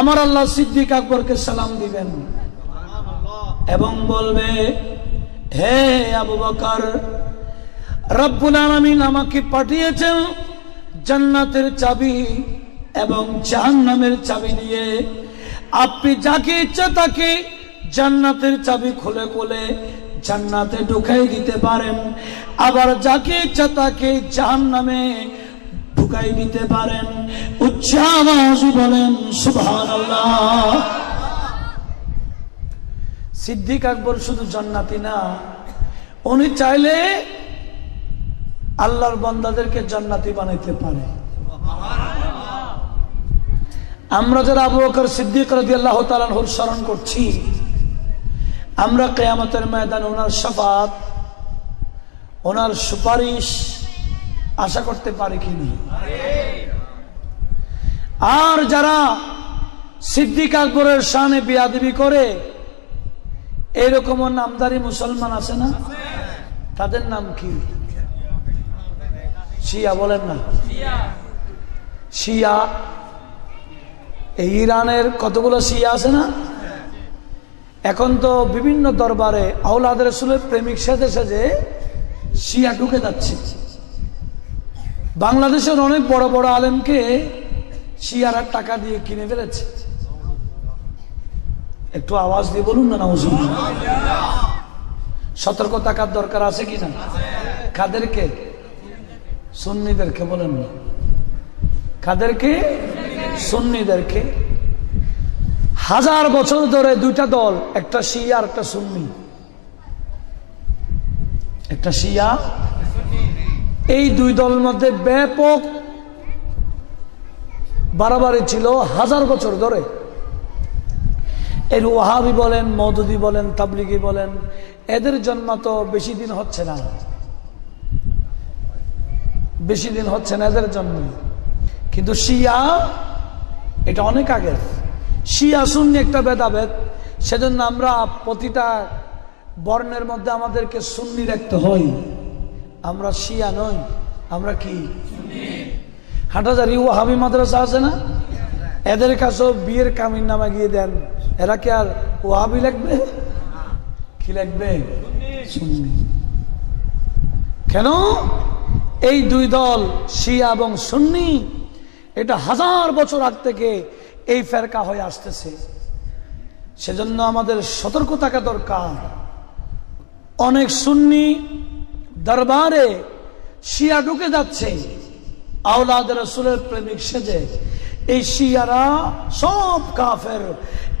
আমার আল্লাহ সিদ্দিক আকবরকে সালাম দিবেন এবং বলবে, হে আবু বকর, রব্বুল আলামিন আমাকে পাঠিয়েছেন জান্নাতের চাবি এবং জাহান্নামের চাবি দিয়ে। আপনি যাকে ইচ্ছা তাকে জান্নাতের চাবি খুলে খুলে জান্নাতে ঢুকাই দিতে পারেন, আবার যাকে ইচ্ছা তাকে জাহান্নামে ঢুকাই দিতে পারেন। উচ্চ আওয়াজে বলেন সুবহানাল্লাহ। সিদ্দিক আকবর শুধু জান্নাতি না, উনি চাইলে আল্লাহর বান্দাদেরকে জান্নাতি বানাইতে পারে। আমরা যারা আবু বকর সিদ্দিক রাদিয়াল্লাহু তাআলা আনহুর স্মরণ করছি, আমরা কিয়ামতের ময়দানে ওনার শাফাত, ওনার সুপারিশ আশা করতে পারি কিনা? আর যারা সিদ্দিক আকবরের শানে বেয়াদবি করে, এরকম নামদারি মুসলমান আছে না? তাদের নাম কি? শিয়া। বলেন না শিয়া। এই ইরানের কতগুলো শিয়া আছে না? এখন তো বিভিন্ন দরবারে আওলাদ রাসূলের প্রেমিক সেজে সেজে শিয়া ঢুকে যাচ্ছে। বাংলাদেশের অনেক বড় বড় আলেমকে শিয়ারা টাকা দিয়ে কিনে ফেলেছে। একটু আওয়াজ দিয়ে বলুন না নাউজুবিল্লাহ। সতর্ক থাকার দরকার আছে কিনা? কাদেরকে? সুন্নিদেরকে। বলেন না কাদেরকে? সুন্নিদেরকে। 1000 বছর ধরে দুইটা দল, একটা শিয়া আর একটা সুন্নি, একটা শিয়া, এই দুই দলের মধ্যে ব্যাপক বাড়াবাড়ি ছিল 1000 বছর ধরে। এর ওয়াহাবি বলেন, মওদুদি বলেন, তাবলিগি বলেন, এদের জন্ম তো বেশি দিন হচ্ছে না, বেশি দিন হচ্ছে না এদের জন্ম। কিন্তু শিয়া এটা অনেক আগের। শিয়া সুন্নি একটা ভেদাভেদ, সেজন্য আমরা প্রতিটা বর্ণের মধ্যে আমাদেরকে সুন্নি রাখতে হয়। আমরা শিয়া নই, আমরা কি? হাটাজারি ওয়াহাবি মাদ্রাসা আছে না, এদের কাছেও বিয়ের কামিন নামা গিয়ে দেন, এরা কি আর ওয়াহাবি লাগবে? কি লাগবে? সুন্নি। কেন? এই দুই দল শিয়া এবং সুন্নি, এটা 1000 বছর আগ থেকে এই ফেরকা হয়ে আসতেছে। সেজন্য আমাদের সতর্ক থাকা দরকার। অনেক সুন্নি দরবারে শিয়া ঢুকে যাচ্ছে আওলাদ রাসূলের প্রেমিক সেজে। এই শিয়ারা সব কাফের,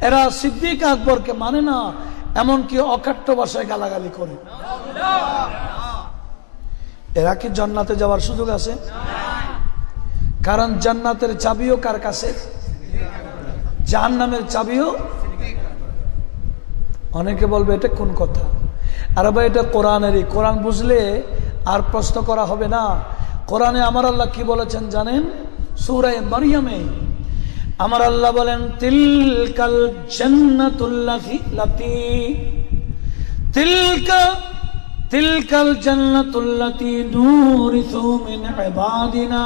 এরা সিদ্দিক আকবরকে মানে না, এমনকি অকাট্য ভাষায় গালাগালি করে। এরা কি জান্নাতে যাওয়ার সুযোগ আছে? কারণ জান্নাতের চাবিও কার কাছে? জাহান্নামের চাবিও। অনেকে বলবে এটা কোন কথা? আরে ভাই, এটা কোরআনেরই। কোরআন বুঝলে আর প্রশ্ন করা হবে না। কোরআনে আমার আল্লাহ কি বলেছেন জানেন? সূরা মারইয়ামে আমার আল্লাহ বলেন, তিলকাল জান্নাতুল্লাতি নূরিসু মিন ইবাদিনা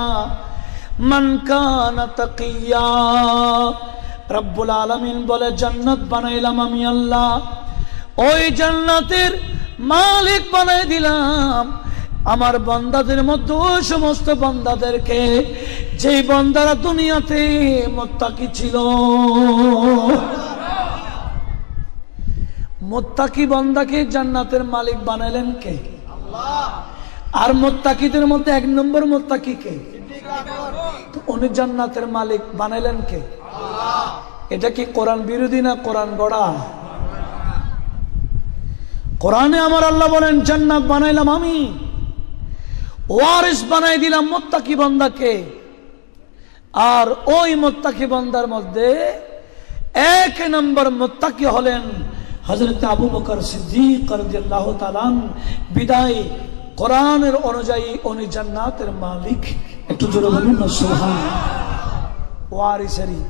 মান কানা তাকিয়া। রব্বুল আলামিন বলে, জান্নাত বানাইলাম আমি আল্লাহ, ওই জান্নাতের মালিক বানাই দিলাম আমার বান্দাদের মধ্যে ওই সমস্ত বান্দাদেরকে যেই বান্দারা দুনিয়াতে মুত্তাকি ছিল। মুত্তাকি বান্দাকে জান্নাতের মালিক বানাইলেন কে? আল্লাহ। আর মুত্তাকিদের মধ্যে 1 নম্বর মুত্তাকি কে? তো উনি জান্নাতের মালিক বানাইলেন কে? আল্লাহ। এটা কি কোরআন বিরোধী না কোরআন গড়া? কোরআনে আমার আল্লাহ বলেন, জান্নাত বানাইলাম আমি, ওয়ারিস বানাই দিলাম মুত্তাকি বান্দাকে। আর ওই মুত্তাকি বান্দার মধ্যে 1 নম্বর মুত্তাকি হলেন হযরত আবু বকর সিদ্দিক রাদিয়াল্লাহু তাআলা। বিদায় কোরআনের অনুযায়ী উনি জান্নাতের মালিক। একটু জোরে বলুন না সুবহানাল্লাহ। ওয়ারিসেরই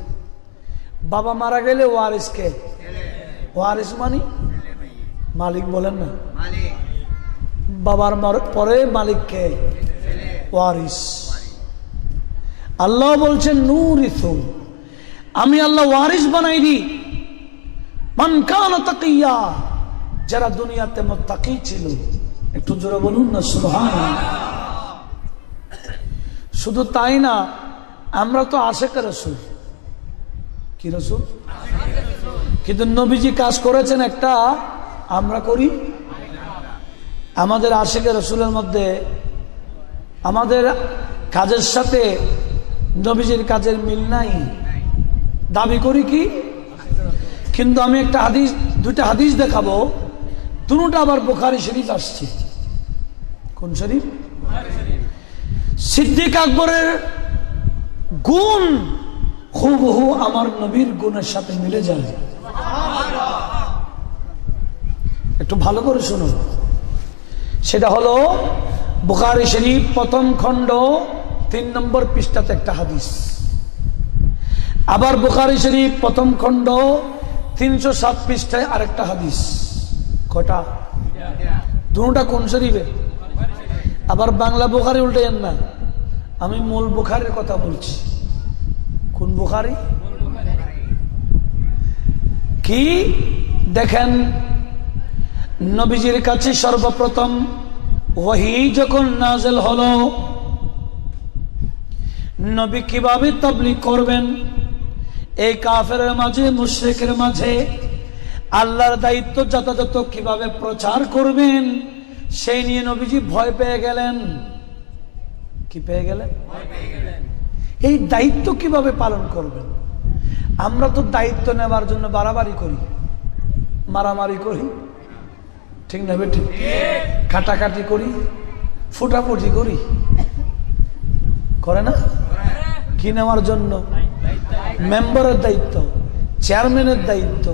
বাবা মারা গেলে ওয়ারিস কে? ওয়ারিস মানে মালিক বলেন না, বাবার পরে মালিক কে? ওয়ারিস। আল্লাহ বলছেন নূরিসু, আমি আল্লাহ ওয়ারিস বানাই দিই মান কানা তাকিয়া, যারা দুনিয়াতে মুত্তাকি ছিল। একটু জোরে বলুন না সুবহানাল্লাহ। শুধু তাই না, আমরা তো আশিক রাসূল। কি রাসূল? কিন্তু নবীজি কাজ করেছেন একটা, আমরা করি। আমাদের আশিক রাসূলের মধ্যে আমাদের কাজের সাথে নবীজির কাজের মিল নাই। দাবি করি কি? কিন্তু আমি একটা হাদিস, 2টা হাদিস দেখাবো, দুটোটা আবার বুখারী শরীফ আসছে। কোন শরীফ? সিদ্দিক আকবরের গুণ হুবহু আমার নবীর গুণের সাথে মিলে যায়। একটু ভালো করে শুনুন। সেটা হলো বুখারী শরীফ 1ম খণ্ড 3 নম্বর পৃষ্ঠাতে একটা হাদিস। আবার বুখারী শরীফ 1ম খণ্ড 307 পৃষ্ঠায় আরেকটা হাদিস। কটা? দুটোটা কোন শরীফে? আবার বাংলা বুখারী উল্টেন না, আমি মূল বুখারীর কথা বলছি। কোন বুখারী? কি দেখেন, নবীজির কাছে সর্বপ্রথম ওহী যখন নাযিল হলো, নবী কিভাবে তাবলীগ করবেন, এই কাফেরের মাঝে, মুশরিকের মাঝে আল্লাহর দায়িত্ব যথাযথ কিভাবে প্রচার করবেন, সেই নিয়ে নবীজি ভয় পেয়ে গেলেন। কি পেয়ে গেলেন? এই দায়িত্ব কিভাবে পালন করবেন। আমরা তো দায়িত্ব নেওয়ার জন্য বাড়াবাড়ি করি, মারামারি করি, ঠিক না বেঠিক? কাটাকাটি করি, ফুটাফুটি করি, করে না? কি নেওয়ার জন্য? মেম্বারের দায়িত্ব, চেয়ারম্যানের দায়িত্ব,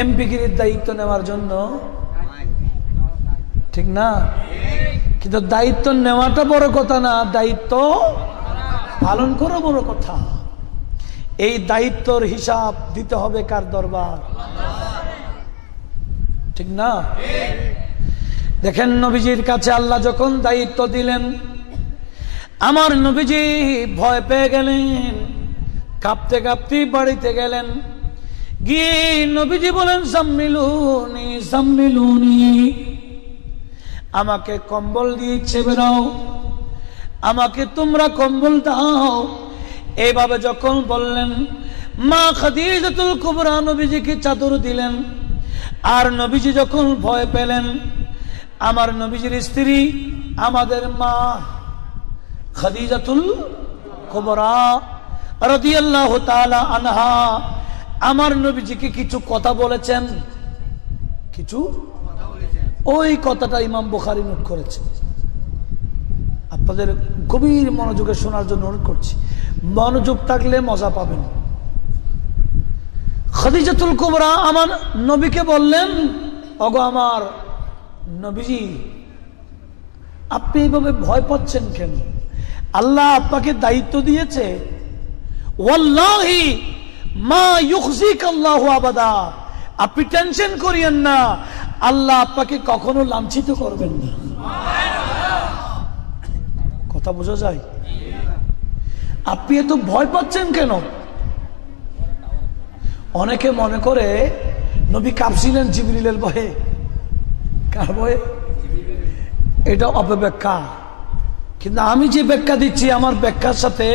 এমপিগিরির দায়িত্ব নেওয়ার জন্য, ঠিক না? কিন্তু দায়িত্ব নেওয়াটা বড় কথা না, দায়িত্ব পালন করা বড় কথা। এই দায়িত্বর হিসাব দিতে হবে কার দরবার? ঠিক না? দেখেন, নবীজির কাছে আল্লাহ যখন দায়িত্ব দিলেন, আমার নবীজি ভয় পেয়ে গেলেন, কাঁপতে কাঁপতে বাড়িতে গেলেন। গিয়ে নবীজি বলেন, সাম্মিলুনি সাম্মিলুনি, আমাকে কম্বল দিয়ে ছেড়ে দাও, আমাকে তোমরা কম্বল দাও। এইভাবে যখন বললেন, মা খাদিজাতুল কুবরা নবীজিকে চাদর দিলেন। আর নবীজি যখন ভয় পেলেন, আমার নবীজির স্ত্রী আমাদের মা খাদিজাতুল কুবরা রাদিয়াল্লাহু তাআলা আনহা আমার নবীজিকে কিছু কথা বলেছেন। কিছু ওই কথাটা ইমাম বুখারী নোট করেছে। আপনাদের গভীর মনোযোগে শোনার জন্য অনুরোধ করছি, মনোযোগ থাকলে মজা পাবেন। খাদিজাতুল কুবরা আমার নবীকে বললেন, ওগো আমার নবীজি, আপনি এইভাবে ভয় পাচ্ছেন কেন? আল্লাহ আপনাকে দায়িত্ব দিয়েছে, ওয়াল্লাহি মা ইউখজিকাল্লাহু আবাদা, আপনি টেনশন করিয়েন না, আল্লাহ আপনাকে কখনো লাঞ্ছিত করবেন না। কথা বোঝা যায়? আপনি এত ভয় পাচ্ছেন কেন? অনেকে মনে করে নবী কাঁপছিলেন জিবরিলের ভয়ে। কার ভয়ে? এটা অপব্যাখ্যা। কিন্তু আমি যে ব্যাখ্যা দিচ্ছি, আমার ব্যাখ্যার সাথে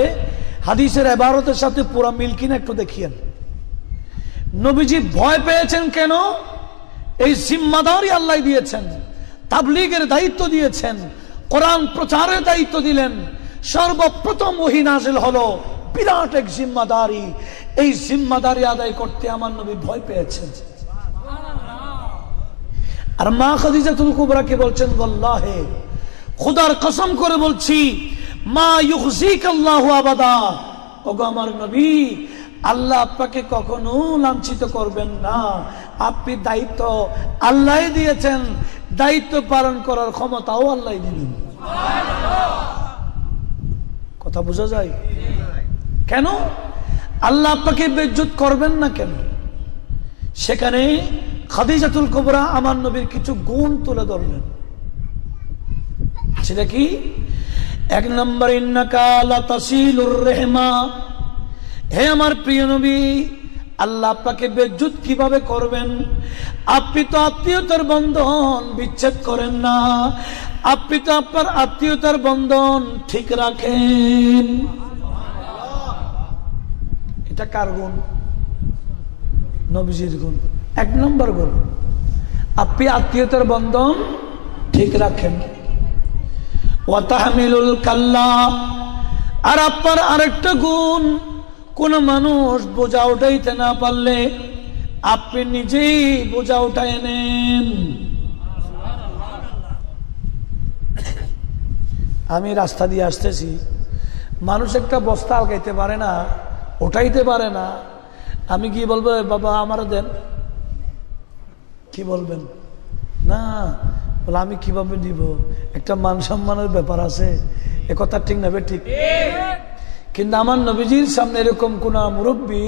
হাদিসের ইবারতের সাথে পুরো মিল কিনা একটু দেখিয়েন। নবীজি ভয় পেয়েছেন কেন? এই জিম্মাদারি আল্লাহ দিয়েছেন, তাবলীগের দায়িত্ব দিয়েছেন, কোরআন প্রচারের দায়িত্ব দিলেন। সর্বপ্রথম ওহী নাযিল হলো, বিরাট এক জিম্মাদারি। এই জিম্মাদারি আদায় করতে আমার নবী ভয় পেয়েছেন। আর মা খাদিজাতুল কুবরাকে বলছেন, আল্লাহে, খোদার কসম করে বলছি, মা ইউখজিকাল্লাহু আবাদা, ওগো আমার নবী, আল্লাহ আপনাকে কখনো লাঞ্ছিত করবেন না। আপনি দায়িত্ব আল্লাহ দিয়েছেন, দায়িত্ব পালন করার ক্ষমতাও আল্লাহ দিলেন। কথা বোঝা যায়? কেন আল্লাহ আপনাকে বেইজ্জত করবেন না কেন? সেখানে খাদিজাতুল কুবরা আমার নবীর কিছু গুণ তুলে ধরলেন। সেটা কি? এক নম্বর, ইন্নাকা লাতাসিলুর রাহমা, হে আমার প্রিয় নবী, আল্লাহ আপনাকে বেইজ্জত কিভাবে করবেন? আপনি তো আত্মীয়তার বন্ধন বিচ্ছেদ করেন না, আপনি তো আপনার আত্মীয়তার বন্ধন ঠিক রাখেন। এটা কার গুণ? নবীজির গুণ। এক নম্বর গুণ, আপনি আত্মীয়তার বন্ধন ঠিক রাখেন। ওয়া তাহমিলুল কাল্লা, আর আপনার আরেকটা গুণ, কোন মানুষ বোঝা উঠাইতে না পারলে আপনি নিজেই বোঝা উঠায় নেন। আমি রাস্তা দিয়ে আসতেছি, মানুষ একটা বস্তা আলগাইতে পারে না, উঠাইতে পারে না, আমি কি বলবো, বাবা আমারও দেন? কি বলবেন? না, বলে আমি কিভাবে দিব? একটা মান সম্মানের ব্যাপার আছে, এ কথা ঠিক না? ঠিক। কিন্তু আমার নবীজির সামনে এরকম কোন মুরব্বী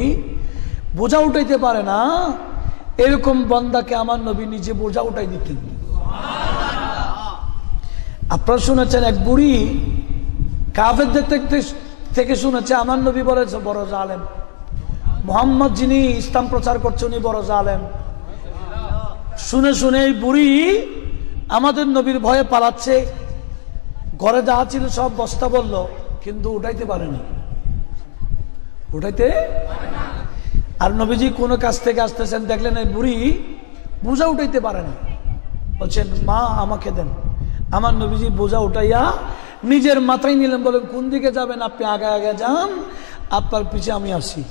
বোঝা উঠাইতে পারে না, এরকম বান্দাকে আমার নবী নিজে বোঝা উঠাই দিতেন। আপনারা শুনেছেন এক বুড়ি কাফেরদের থেকে শুনেছে আমার নবী বলেছে বড় জালেম, মুহাম্মদ যিনি ইসলাম প্রচার করছে উনি বড় জালেম। শুনে শুনে এই বুড়ি আমাদের নবীর ভয়ে পালাচ্ছে, ঘরে যা ছিল সব বস্তা বলল, কিন্তু উঠাইতে পারে না, উঠাইতে। আর নবীজি কোন কাছ থেকে আসতেছেন, দেখলেন এই বুড়ি বোঝা উঠাইতে পারে না, বলছেন মা আমাকে দেন। আমার নবীজি বোঝা উঠাইয়া নিজের মাথায় নিলেন, বলেন কোন দিকে যাবেন? আপনি আগে আগে যান, আপনার পিছে আমি আসি।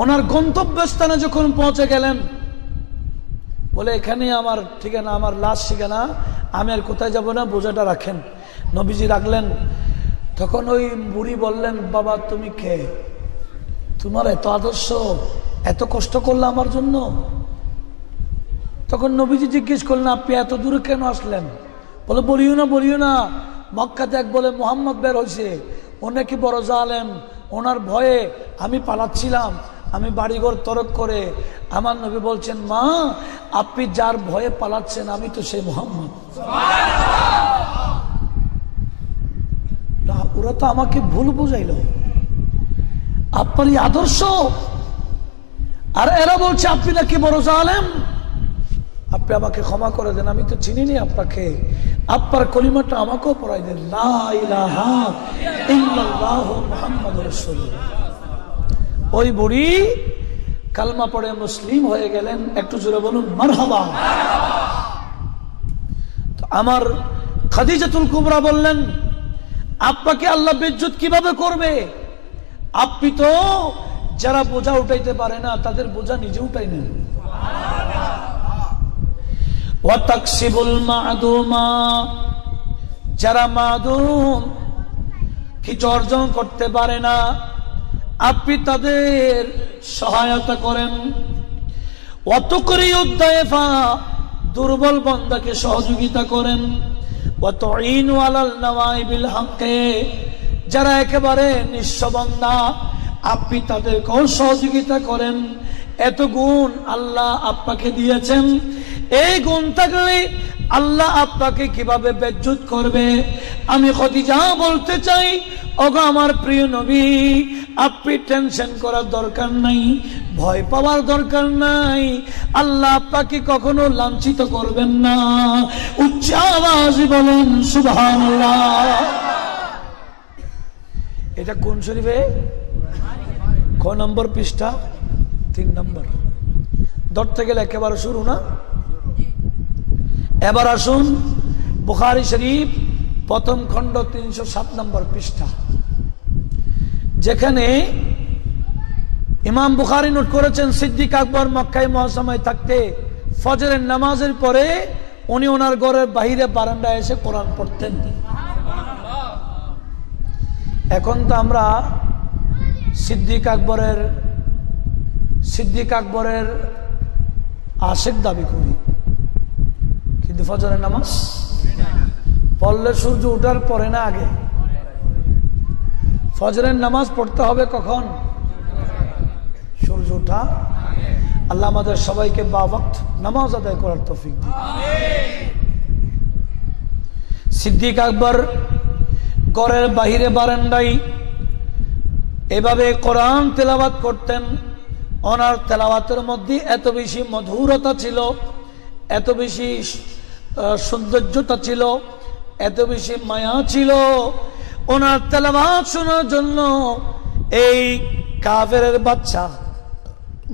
ওনার গন্তব্যস্থানে যখন পৌঁছে গেলেন, বলে এখানে আমার ঠিকানা, আমার লাশ ঠিকানা, আমি আর কোথায় যাব না, বোঝাটা রাখেন। নবীজি রাখলেন। তখন ওই বুড়ি বললেন, বাবা তুমি কে? তোমার এত আদর্শ, এত কষ্ট করলে আমার জন্য। তখন নবীজি জিজ্ঞেস করলেন, আপনি এত দূরে কেন আসলেন? বলে বলিও না, মক্কাতে এক বলে মুহাম্মদ বের হয়েছে, ও নাকি বড় জালেম, ওনার ভয়ে আমি পালাচ্ছিলাম, আমি বাড়িঘর তরক করে। আমার নবী বলছেন, মা আপনি যার ভয়ে পালাচ্ছেন আমি তো সেই মুহাম্মদ। ওরা তো আমাকে ভুল বুঝাইল, আপনারই আদর্শ, আর এরা বলছে আপনি নাকি বড় জালেম। আপনি আমাকে ক্ষমা করে দেন, আমি তো চিনিনি আপনাকে, আপনার কলিমাটা আমাকেও পড়াই দেন, লা ইলাহা ইল্লাল্লাহু মুহাম্মাদুর রাসূলুল্লাহ। ওই বুড়ি কালমা পড়ে মুসলিম হয়ে গেলেন। একটু জোরে বলুন মারহাবা। তো আমার খাদিজাতুল কুবরা বললেন, আপনাকে আল্লাহ বেজ্জত কিভাবে করবে? আপনি তো যারা বোঝা উঠাইতে পারে না তাদের বোঝা নিজে উঠাই নেন। ওয়াতাকসিবুল মা'দুমা, যারা মাদুম কিছু অর্জন করতে পারে না আপনি তাদের সহায়তা করেন। ওয়াতুকরিউদ দায়ফা, দুর্বল বান্দাকে সহযোগিতা করেন। ওয়াতুইনু আলাল নাওয়াইবিল হককে, যারা একেবারে নিঃস্ব বান্দা আপনি তাদেরকেও সহযোগিতা করেন। এত গুণ আল্লাহ আপনাকে দিয়েছেন, এই গুণ থাকলে আল্লাহ আপনাকে কিভাবে বেজ্জত করবে? আমি খাদিজা বলতে চাই, ওগো আমার প্রিয় নবী, আপনি টেনশন করার দরকার নাই, ভয় পাওয়ার দরকার নাই। আল্লাহ আপনাকে কখনো লাঞ্ছিত করবেন না। উচ্চ আওয়াজে বলেন সুবহানাল্লাহ। এটা কোন শরীফে? ক নম্বর পৃষ্ঠা? 3 নম্বর। ধরতে গেলে একেবারে শুরু না? এবার আসুন বুখারী শরীফ প্রথম খণ্ড 307 নম্বর পৃষ্ঠা, যেখানে ইমাম বুখারী নোট করেছেন সিদ্দিক আকবর মক্কায় মুআজ্জামায় থাকতে ফজরের নামাজের পরে উনি ওনার ঘরের বাইরে বারান্দায় এসে কোরআন পড়তেন। এখন তো আমরা সিদ্দিক আকবরের আশিক দাবি করি, কিন্তু ফজরের নামাজ পড়লে সূর্য ওঠার পরে না আগে? ফজরের নামাজ পড়তে হবে কখন? সূর্য ওঠা। আল্লাহ আমাদের সবাইকে বাওয়াক্ত নামাজ আদায় করার তৌফিক দিন। সিদ্দিক আকবর ঘরের বাহিরে বারান্দায় এভাবে কোরআন তেলাওয়াত করতেন। ওনার তেলাওয়াতের মধ্যে এত বেশি মধুরতা ছিল, এত বেশি সৌন্দর্যতা ছিল, এত বেশি মায়া ছিল। ওনার তেলাওয়াত শোনার জন্য এই কাফেরের বাচ্চা,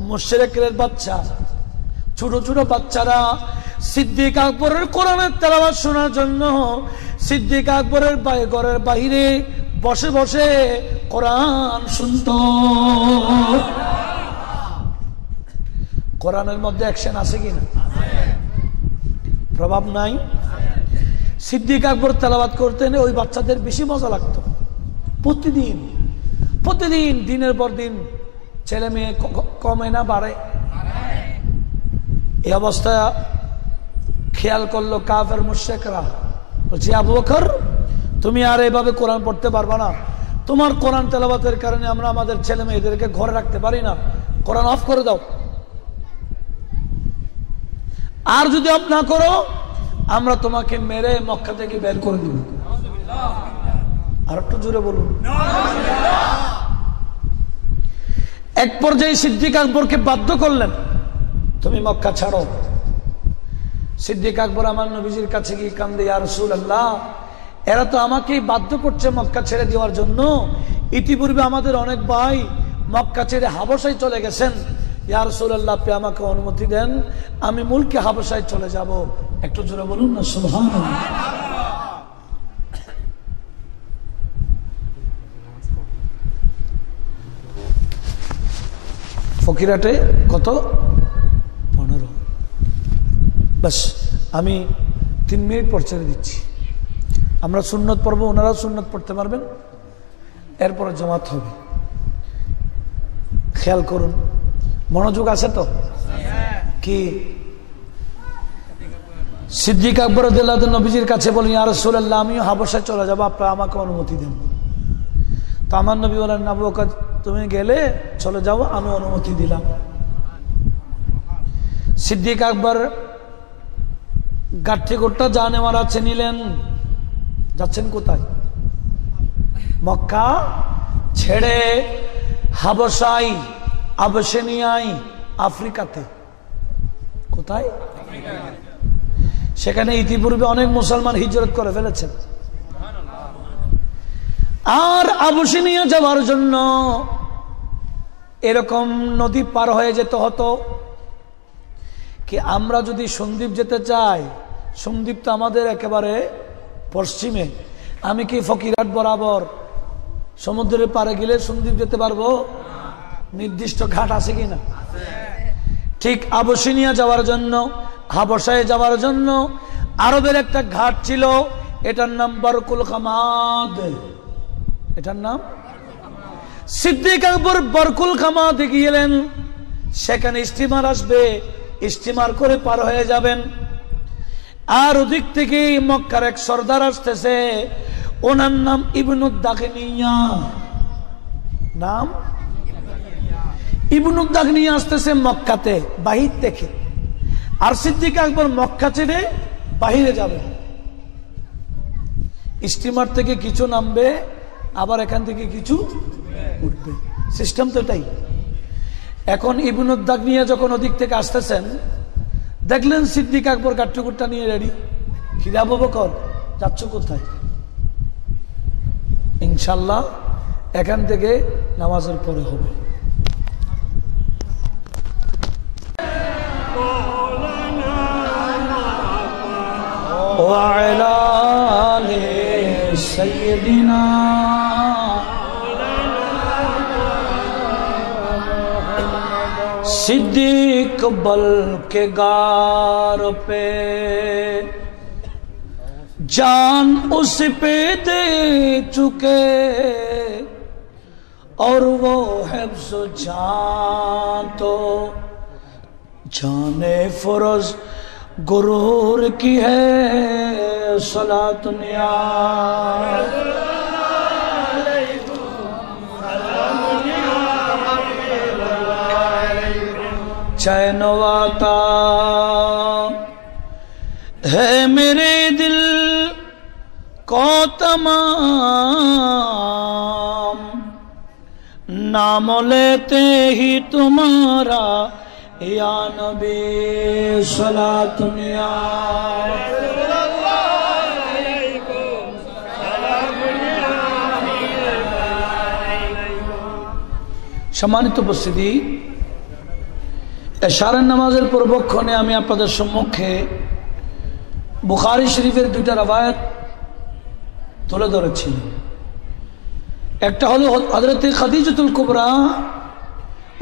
মুশরিকের বাচ্চা, ছোট ছোট বাচ্চারা সিদ্দিক আকবরের কোরআনের তেলাওয়াত শোনার জন্য সিদ্দিক আকবরের ঘরের বাইরে বসে বসে কোরআন শুনত। কোরআনের মধ্যে অ্যাকশন আছে কিনা? প্রভাব নাই। সিদ্দিক আকবর তেলাওয়াত করতেন, ওই বাচ্চাদের বেশি মজা লাগতো। প্রতিদিন দিনের পর দিন ছেলে মেয়ে কমে না বাড়ে? এই অবস্থা খেয়াল করলো কাফের মুশরিকরা, বলছে আবু বকর তুমি আর এভাবে কোরআন পড়তে পারবা না, তোমার কোরআন তেলাওয়াতের কারণে আমরা আমাদের ছেলে মেয়েদেরকে ঘরে রাখতে পারি না, কোরআন অফ করে দাও। আর যদি অফ না করো আমরা তোমাকে মেরে মক্কা থেকে বের করে দিব। আর একটু জোরে বলুন। এক পর্যায়ে সিদ্দিক আকবরকে বাধ্য করলেন, তুমি মক্কা ছাড়ো। সিদ্দিক আকবর আমার নবীজির কাছে গিয়ে কান্দে, ইয়া রাসূলুল্লাহ, এরা তো আমাকেই বাধ্য করছে মক্কা ছেড়ে দেওয়ার জন্য। ইতিপূর্বে আমাদের অনেক ভাই মক্কা ছেড়ে হাবশায় চলে গেছেন। ইয়া রাসূলুল্লাহ, আপনি আমাকে অনুমতি দেন, আমি মুলকে হাবশায় চলে যাব। একটু জোরে বলুন না সুবহানাল্লাহ। ফকিরাটে কত? 15। বাস আমি 3 মিনিট পর ছেড়ে দিচ্ছি। আমরা সুন্নত পড়বো, ওনারাও সুন্নত পড়তে পারবেন, এরপরে জামাত হবে। খেয়াল করুন, মনোযোগ আছে তো? কি সিদ্দিক আকবর রাদিয়াল্লাহু আনহু নবীজির কাছে বলেন, ইয়া রাসূলুল্লাহ, আমিও হাবশায় চলে যাব, আপনারা আমাকে অনুমতি দেন। তো আমার নবী বলেন, আবু বকর তুমি গেলে চলে যাও, আমি অনুমতি দিলাম। সিদ্দিক আকবর গাঠি গোট্টা জানে মারা নিলেন। যাচ্ছেন কোথায়? মক্কা ছেড়ে হাবশায়, আবশেনিয়ায়, আফ্রিকাতে। কোথায়? সেখানে ইতিপূর্বে অনেক মুসলমান হিজরত করে ফেলেছেন। আর আবুসিনিয়া যাওয়ার জন্য এরকম নদী পার হয়ে যেতে হতো। কি আমরা যদি সন্দ্বীপ যেতে চাই, সন্দ্বীপ তো আমাদের একেবারে পশ্চিমে, আমি কি ফকিরহাট বরাবর সমুদ্রের পাড়ে গেলে সন্দ্বীপ যেতে পারবো? নির্দিষ্ট ঘাট আছে কিনা? ঠিক আবুসিনিয়া যাওয়ার জন্য, হাবশায় যাওয়ার জন্য আরবের একটা ঘাট ছিল, এটার নাম বারকুল খামাদ। এটার নাম সিদ্দিক আকবর বারকুল খামাদ গিয়েলেন। সেখানে স্টিমার আসবে, স্টিমার করে পার হয়ে যাবেন। আর ওদিক থেকে মক্কার এক সর্দার আসতেছে, ওনার নাম ইবনুদ্দাগনিয়া। নাম ইবনুদ্দাগনিয়া আসতেছে মক্কাতে বাহির থেকে। আর সিদ্দিক আকবর মক্কা ছেড়ে বাহিরে যাবে। স্টিমার থেকে কিছু নামবে, আবার এখান থেকে কিছু উঠবে, সিস্টেম তো এটাই। এখন ইবনুদ্দাগনিয়া যখন ওদিক থেকে আসতেছেন, দেখলেন সিদ্দিক আকবর গাট্টুকুট্টা নিয়ে রেডি। ফিরে আবু বকর, যাচ্ছ কোথায়? ইনশাল্লাহ এখান থেকে নামাজের পরে হবে। وعلى آل سيدنا सिद्दीक बल के गार पे जान उस पे दे चुके और वो हिफ्ज़ जान तो जाने फरोज गुरूर की है सलातुनिया। चैन आता है मेरे दिल को तमाम, नाम लेते ही तुम्हारा या नबी सलातुनिया। সম্মানিত উপস্থিতি, এশারের নামাজের পূর্বক্ষণে আমি আপনাদের সম্মুখে বুখারী শরীফের দুইটা রওয়ায়াত তুলে ধরেছি। একটা হলো হযরত খাদিজাতুল কুবরা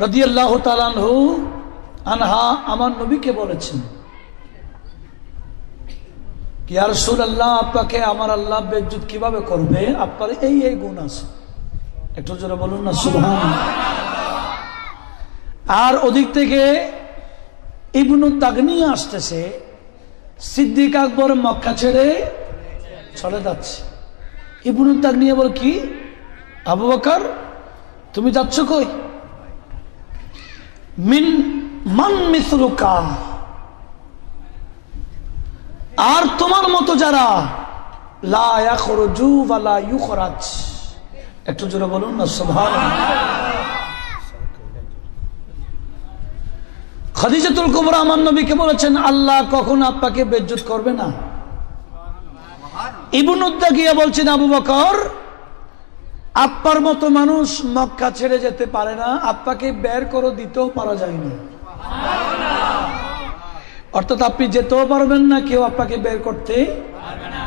রাদিয়াল্লাহু তাআলা আনহা আমার নবীকে বলেছেন, ইয়া রাসূলুল্লাহ, আপনাকে আমার আল্লাহ বেইজ্জত কিভাবে করবে? আপনার এই এই গুণ আছে। একটু জোরে বলুন না সুবহানাল্লাহ। আর ওদিক থেকে ইবনুদ্দাগনিয়া আসতেছে, সিদ্দিক আকবর মক্কা ছেড়ে চলে যাচ্ছে। ইবনুদ্দাগনিয়া বল, কি আবু বকর তুমি যাচ্ছ কই? মিন মান মিসলুকা, আর তোমার মতো যারা লা ইয়াখরুজু ওয়া লা ইউখরাজ। একটু জোরে বলুন না সুবহানাল্লাহ। খাদিজাতুল কুবরা আমার নবীকে বলেছেন, আল্লাহ কখন আপনাকে বেইজ্জত করবে না। ইবনুদ্দাগনিয়া বলছেন, আবু বকর আপনার মতো মানুষ মক্কা ছেড়ে যেতে পারে না, আপনাকে বের করে দিতেও পারা যায় না। অর্থাৎ আপনি যেতেও পারবেন না, কেউ আপনাকে বের করতে পারবে না।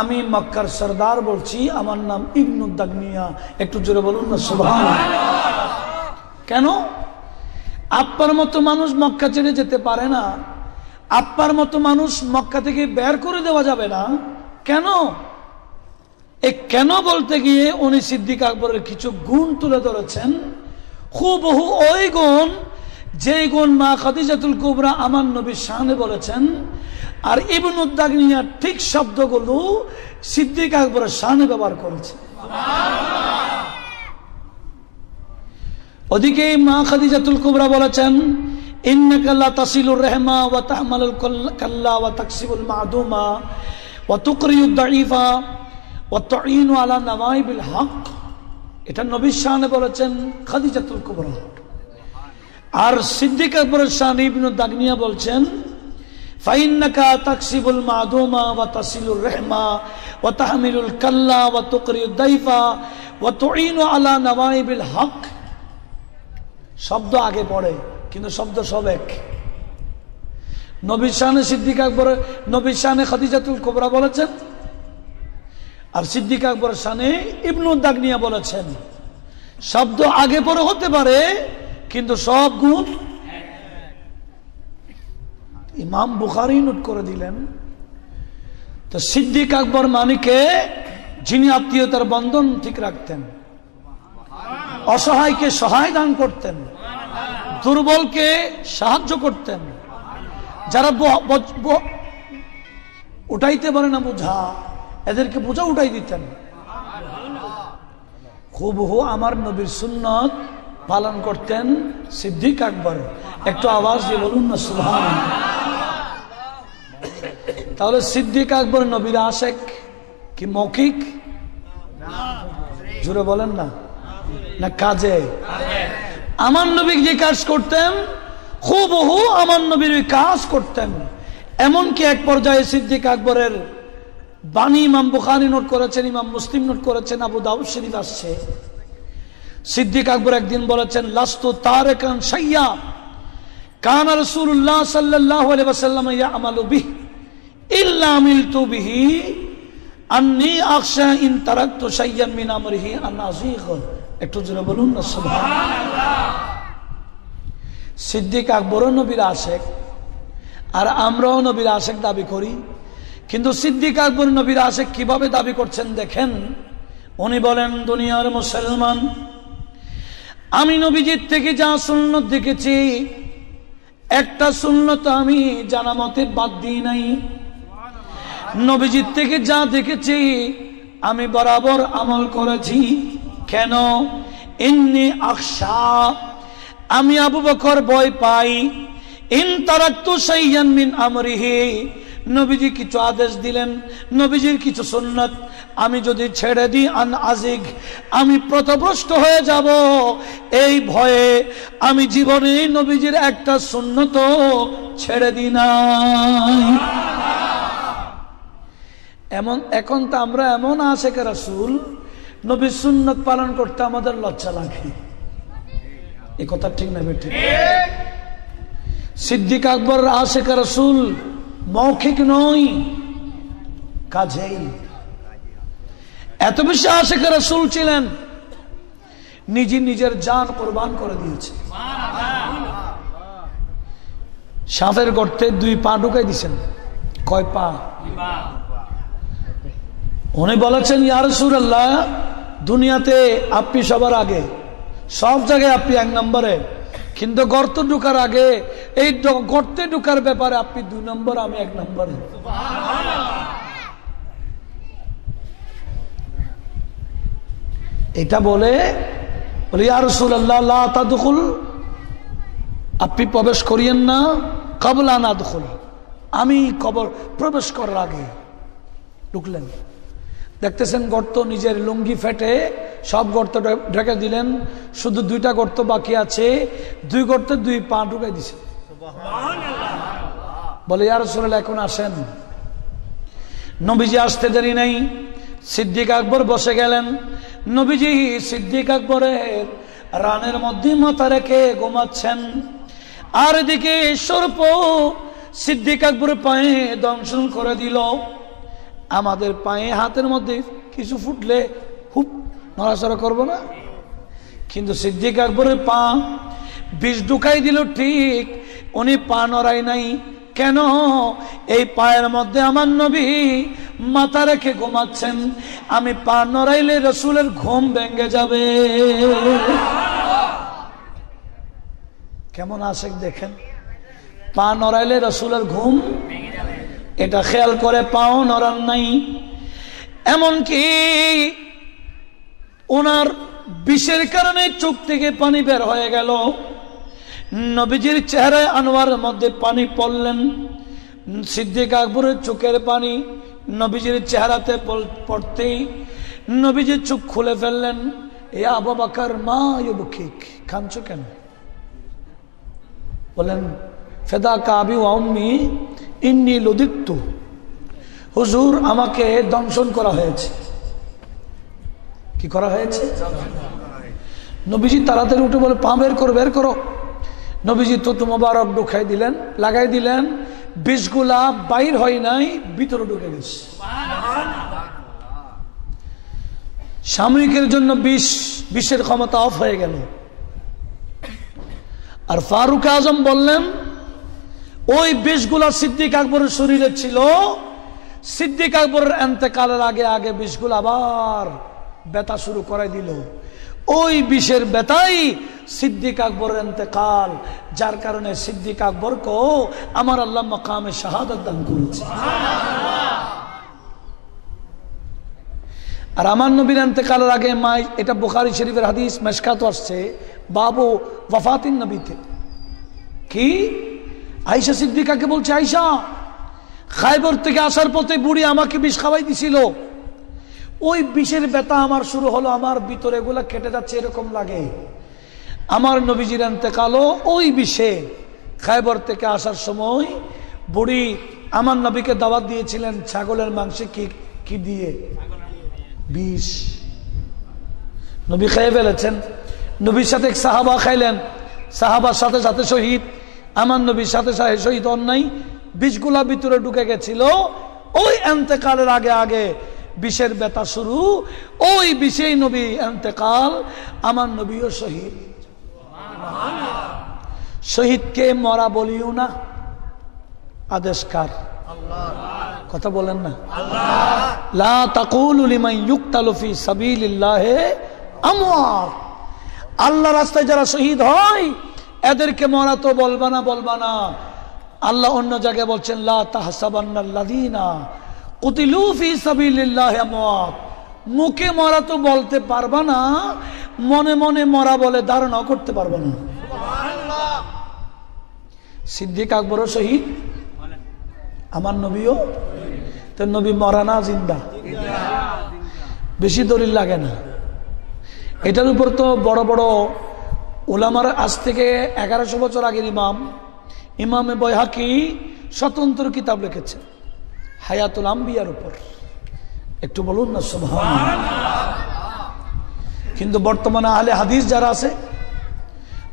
আমি মক্কার সরদার বলছি, আমার নাম ইবনুদ্দাগনিয়া। একটু জোরে বলুন না সুবহানাল্লাহ। কেন? আপনার মতো মানুষ মক্কা ছেড়ে যেতে পারে না, আপনার মতো মানুষ মক্কা থেকে বের করে দেওয়া যাবে না। কেন? কেন বলতে গিয়ে উনি সিদ্দিক আকবরের কিছু গুণ তুলে ধরেছেন, হুবহু ওই গুণ যে গুণ মা খাদিজাতুল কুবরা আমার নবীর শানে বলেছেন। আর ইবনুদ্দাগনিয়া ঠিক শব্দগুলো সিদ্দিক আকবরের শানে ব্যবহার করেছে। ওদিকে মা খাদিজাতুল কুবরা বলেছেন, ইন্নাকা লা তাসিলুর রাহমা ওয়া তাহমালুল কাল্লা ওয়া তাকসিবুল মাদুমা ওয়া তুকরিউদ দাঈফা ওয়া তুঈনু আলা নওয়াইবিল হক। এটা নবীর শানে বলেছেন খাদিজাতুল কুবরা। আর সিদ্দিক আকবরের শানে ইবনুদ্দাগনিয়া বলছেন, ফাইন্নাকা তাকসিবুল মাদুমা ওয়া তাসিলুর রাহমা ওয়া তাহমিলুল কাল্লা ওয়া তুকরিউদ দাইফা ওয়া তুঈনু আলা নওয়াইবিল হক। শব্দ আগে পড়ে কিন্তু শব্দ সব এক। নবীর শানে সিদ্দিক আকবর, নবীর শানে খাদিজাতুল কুবরা বলেছেন, আর সিদ্দিক আকবরের শানে ইবনু দাগনিয়া বলেছেন। শব্দ আগে পরে হতে পারে কিন্তু সব গুণ। ইমাম বুখারী নোট করে দিলেন। তো সিদ্দিক আকবর মানিকে যিনি আত্মীয়তার বন্ধন ঠিক রাখতেন, অসহায়কে সহায় দান করতেন, দুর্বলকে সাহায্য করতেন, যারা উঠাইতে পারে না বোঝা, এদেরকে বোঝা উঠাই দিতেন। হুবহু আমার নবীর সুন্নত পালন করতেন সিদ্দিক আকবর। একটু আওয়াজ দিয়ে বলুন না সুবহানাল্লাহ। তাহলে সিদ্দিক আকবর নবীর আশেক কি মৌখিক? জোরে বলেন না, না কাজে? আমার নবী যে কাজ করতেন হুবহু আমার নবীর ওই কাজ করতেন। এমনকি এক পর্যায়ে সিদ্দিক আকবরের বাণী ইমাম বুখারী নোট করেছেন, ইমাম মুসলিম নোট করেছেন, আবু দাউদ শরীফ আসছে। সিদ্দিক আকবর একদিন বলেছেন, লাস্তু তারিকান শাইয়া কানা রাসূলুল্লাহ সাল্লাল্লাহু আলাইহি ওয়াসাল্লাম ইয়ামালু বিহি ইল্লা আমিলতু বিহি আন্নী আখশা ইন তারাকতু শাইয়ান মিন আমরিহি আন আযীগ। একটু জোরে বলুন না সুবহানাল্লাহ। সিদ্দিক আকবরও নবীর আশেক, আর আমরাও নবীর আশেক দাবি করি। কিন্তু সিদ্দিক আকবর নবীর আশেক কিভাবে দাবি করছেন দেখেন। উনি বলেন, দুনিয়ার মুসলমান, আমি নবীজির থেকে যা সুন্নত দেখেছি একটা সুন্নত আমি জানা মতে বাদ দিই নাই। নবীজির থেকে যা দেখেছি আমি বরাবর আমল করেছি। কেন? ইন্নী আখশা, আমি আবু বকর ভয় পাই, ইন তারাকতু শাইয়ান মিন আমরিহি, নবীজি কিছু আদেশ দিলেন, নবীজির কিছু সুন্নাত আমি যদি ছেড়ে দিই, আন আজিগ, আমি পথভ্রষ্ট হয়ে যাব। এই ভয়ে আমি জীবনে নবীজির একটা সুন্নত ছেড়ে দিই নাই। এমন এখন তো আমরা এমন আশেক রাসূল, নবীর সুন্নত পালন করতে আমাদের লজ্জা লাগে। এই কথা ঠিক না বেঠিক? সিদ্দিক আকবর আশেক রাসূল মৌখিক নয়, কাজেই। এত বেশি আশেক রাসূল ছিলেন, নিজের জান কোরবান করে দিয়েছে। সাপের গর্তে 2 পা ঢুকাই দিয়েছেন। কয় পা? উনি বলেছেন, ইয়া রাসূলুল্লাহ, দুনিয়াতে আপনি সবার আগে, সব জায়গায় আপনি 1 নম্বরে, কিন্তু গর্ত ঢুকার আগে, এই গর্তে ঢুকার ব্যাপারে আপনি 2 নম্বর, আমি 1 নম্বরে। এটা বলে ইয়া রাসূলুল্লাহ লা তাদখুল, আপনি প্রবেশ করিয়েন না, ক্বাবলা আন আদখুল, আমি কবর প্রবেশ করার আগে ঢুকলেন। দেখতেছেন গর্ত, নিজের লুঙ্গি ফেটে সব গর্ত ঢেকে দিলেন, শুধু 2টা গর্ত বাকি আছে, 2 গর্তে 2 পা ঢুকাই দিছে। বলে, ইয়া রাসূলুল্লাহ এখন আসেন। নবীজি আসতে দেরি নাই, সিদ্দিক আকবর বসে গেলেন। নবীজি সিদ্দিক আকবরের রানের মধ্যে মাথা রেখে ঘুমাচ্ছেন, আর এদিকে সর্প সিদ্দিক আকবরের পায়ে দংশন করে দিল। আমাদের পায়ে হাতের মধ্যে কিছু ফুটলে খুব নড়াচড়া করবো না? কিন্তু সিদ্দিক আকবরের পা বিষ ঢুকাই দিল ঠিক, উনি পা নড়াই নাই। কেন? এই পায়ের মধ্যে আমার নবী মাথা রেখে ঘুমাচ্ছেন, আমি পা নড়াইলে রাসূলের ঘুম ভেঙে যাবে। কেমন আশেক দেখেন, পা নড়াইলে রাসূলের ঘুম, এটা খেয়াল করে পাও নড়ান নাই। এমনকি ওনার বিষের কারণে চোখ থেকে পানি বের হয়ে গেল। নবীজির চেহারায় আনোয়ারের মধ্যে পানি পড়লেন, সিদ্দিক আকবরের চোখের পানি নবীজির চেহারাতে পড়তেই নবীজির চোখ খুলে ফেললেন। এ আবু বকর, মা ইউবকিক, কাঁদছো কেন? বলেন, ফেদা কাবি ওয়া উম্মি, ইন্নী লুদিত্তু, হুজুর আমাকে দংশন করা হয়েছে। কি করা হয়েছে? নবীজি তাড়াতাড়ি উঠে বলে, পা বের করো, বের করো। নবীজি তো মোবারক ঢুকাই দিলেন, লাগাই দিলেন, বিষগুলা বাইর হয় নাই, ভিতরে ঢুকে গেছে। সাময়িকের জন্য বিষের ক্ষমতা অফ হয়ে গেল। আর ফারুক আজম বললেন, ওই বিষগুলা সিদ্দিক আকবরের শরীরে ছিল। সিদ্দিক আকবরের ইন্তেকালের আগে আগে বিষগুলো আবার ব্যথা শুরু করে দিল। ওই বিষের ব্যথাই সিদ্দিক আকবরের ইন্তেকাল, যার কারণে সিদ্দিক আকবরকে আমার আল্লাহ মাকামে শাহাদাত দান করেছে। আর আমার নবীর ইন্তেকালের আগে মা, এটা বুখারী শরীফের হাদিস, মেশকাত আসছে বাবু ওয়াফাতিন নবীতে। কি আয়েশা সিদ্দিকাকে বলছে, আয়েশা, খায়বর থেকে আসার পথে বুড়ি আমাকে বিষ খাওয়াই দিছিল। ওই বিষের ব্যথা আমার শুরু হলো, আমার ভিতরে এগুলা কেটে যাচ্ছে, এরকম লাগে। আমার নবীজির ইন্তেকালও ওই বিষে। খায়বর থেকে আসার সময় বুড়ি আমার নবীকে দাওয়াত দিয়েছিলেন ছাগলের মাংসে কি দিয়ে? বিষ। নবী খেয়ে ফেলেছেন। নবীর সাথে এক সাহাবা খাইলেন, সাহাবার সাথে সাথে শহীদ। আমার নবীর সাথে সাথে শহীদ হন নাই, বিষগুলা ভিতরে ঢুকে গেছিল। ওই ইন্তেকালের আগে আগে বিষের ব্যথা শুরু, ওই বিষেই নবী ইন্তেকাল, আমার নবীও শহীদ। শহীদকে মরা বলিও না, আদেশকার। কথা বলেন না, লা তাকুলু লিমান ইউকতালু ফি সাবিলিল্লাহি আমওয়াত। আল্লাহ রাস্তায় যারা শহীদ হয় এদেরকে মরা তো বলবা না, বলবা না। আল্লাহ অন্য জায়গায় বলছেন, লা তাহসাবান্নাল্লাযীনা কুতিলু ফি সাবিলিল্লাহি আমওয়াত। মুখে মরা তো বলতে পারবা না, মনে মনে মরা বলে ধারণা করতে পারবা না। সিদ্দিক আকবরও শহীদ, আমার নবীও। তো নবী মরা না জিন্দা? বেশি দলিল লাগে না। এটার উপর তো বড় বড় উলামার, আজ থেকে 1100 বছর আগের ইমামে বাইহাকি স্বতন্ত্র কিতাব লিখেছে হায়াতুল আম্বিয়ার উপর। একটু বলুন না সুবহানাল্লাহ। কিন্তু বর্তমানে আহলে হাদিস যারা আছে,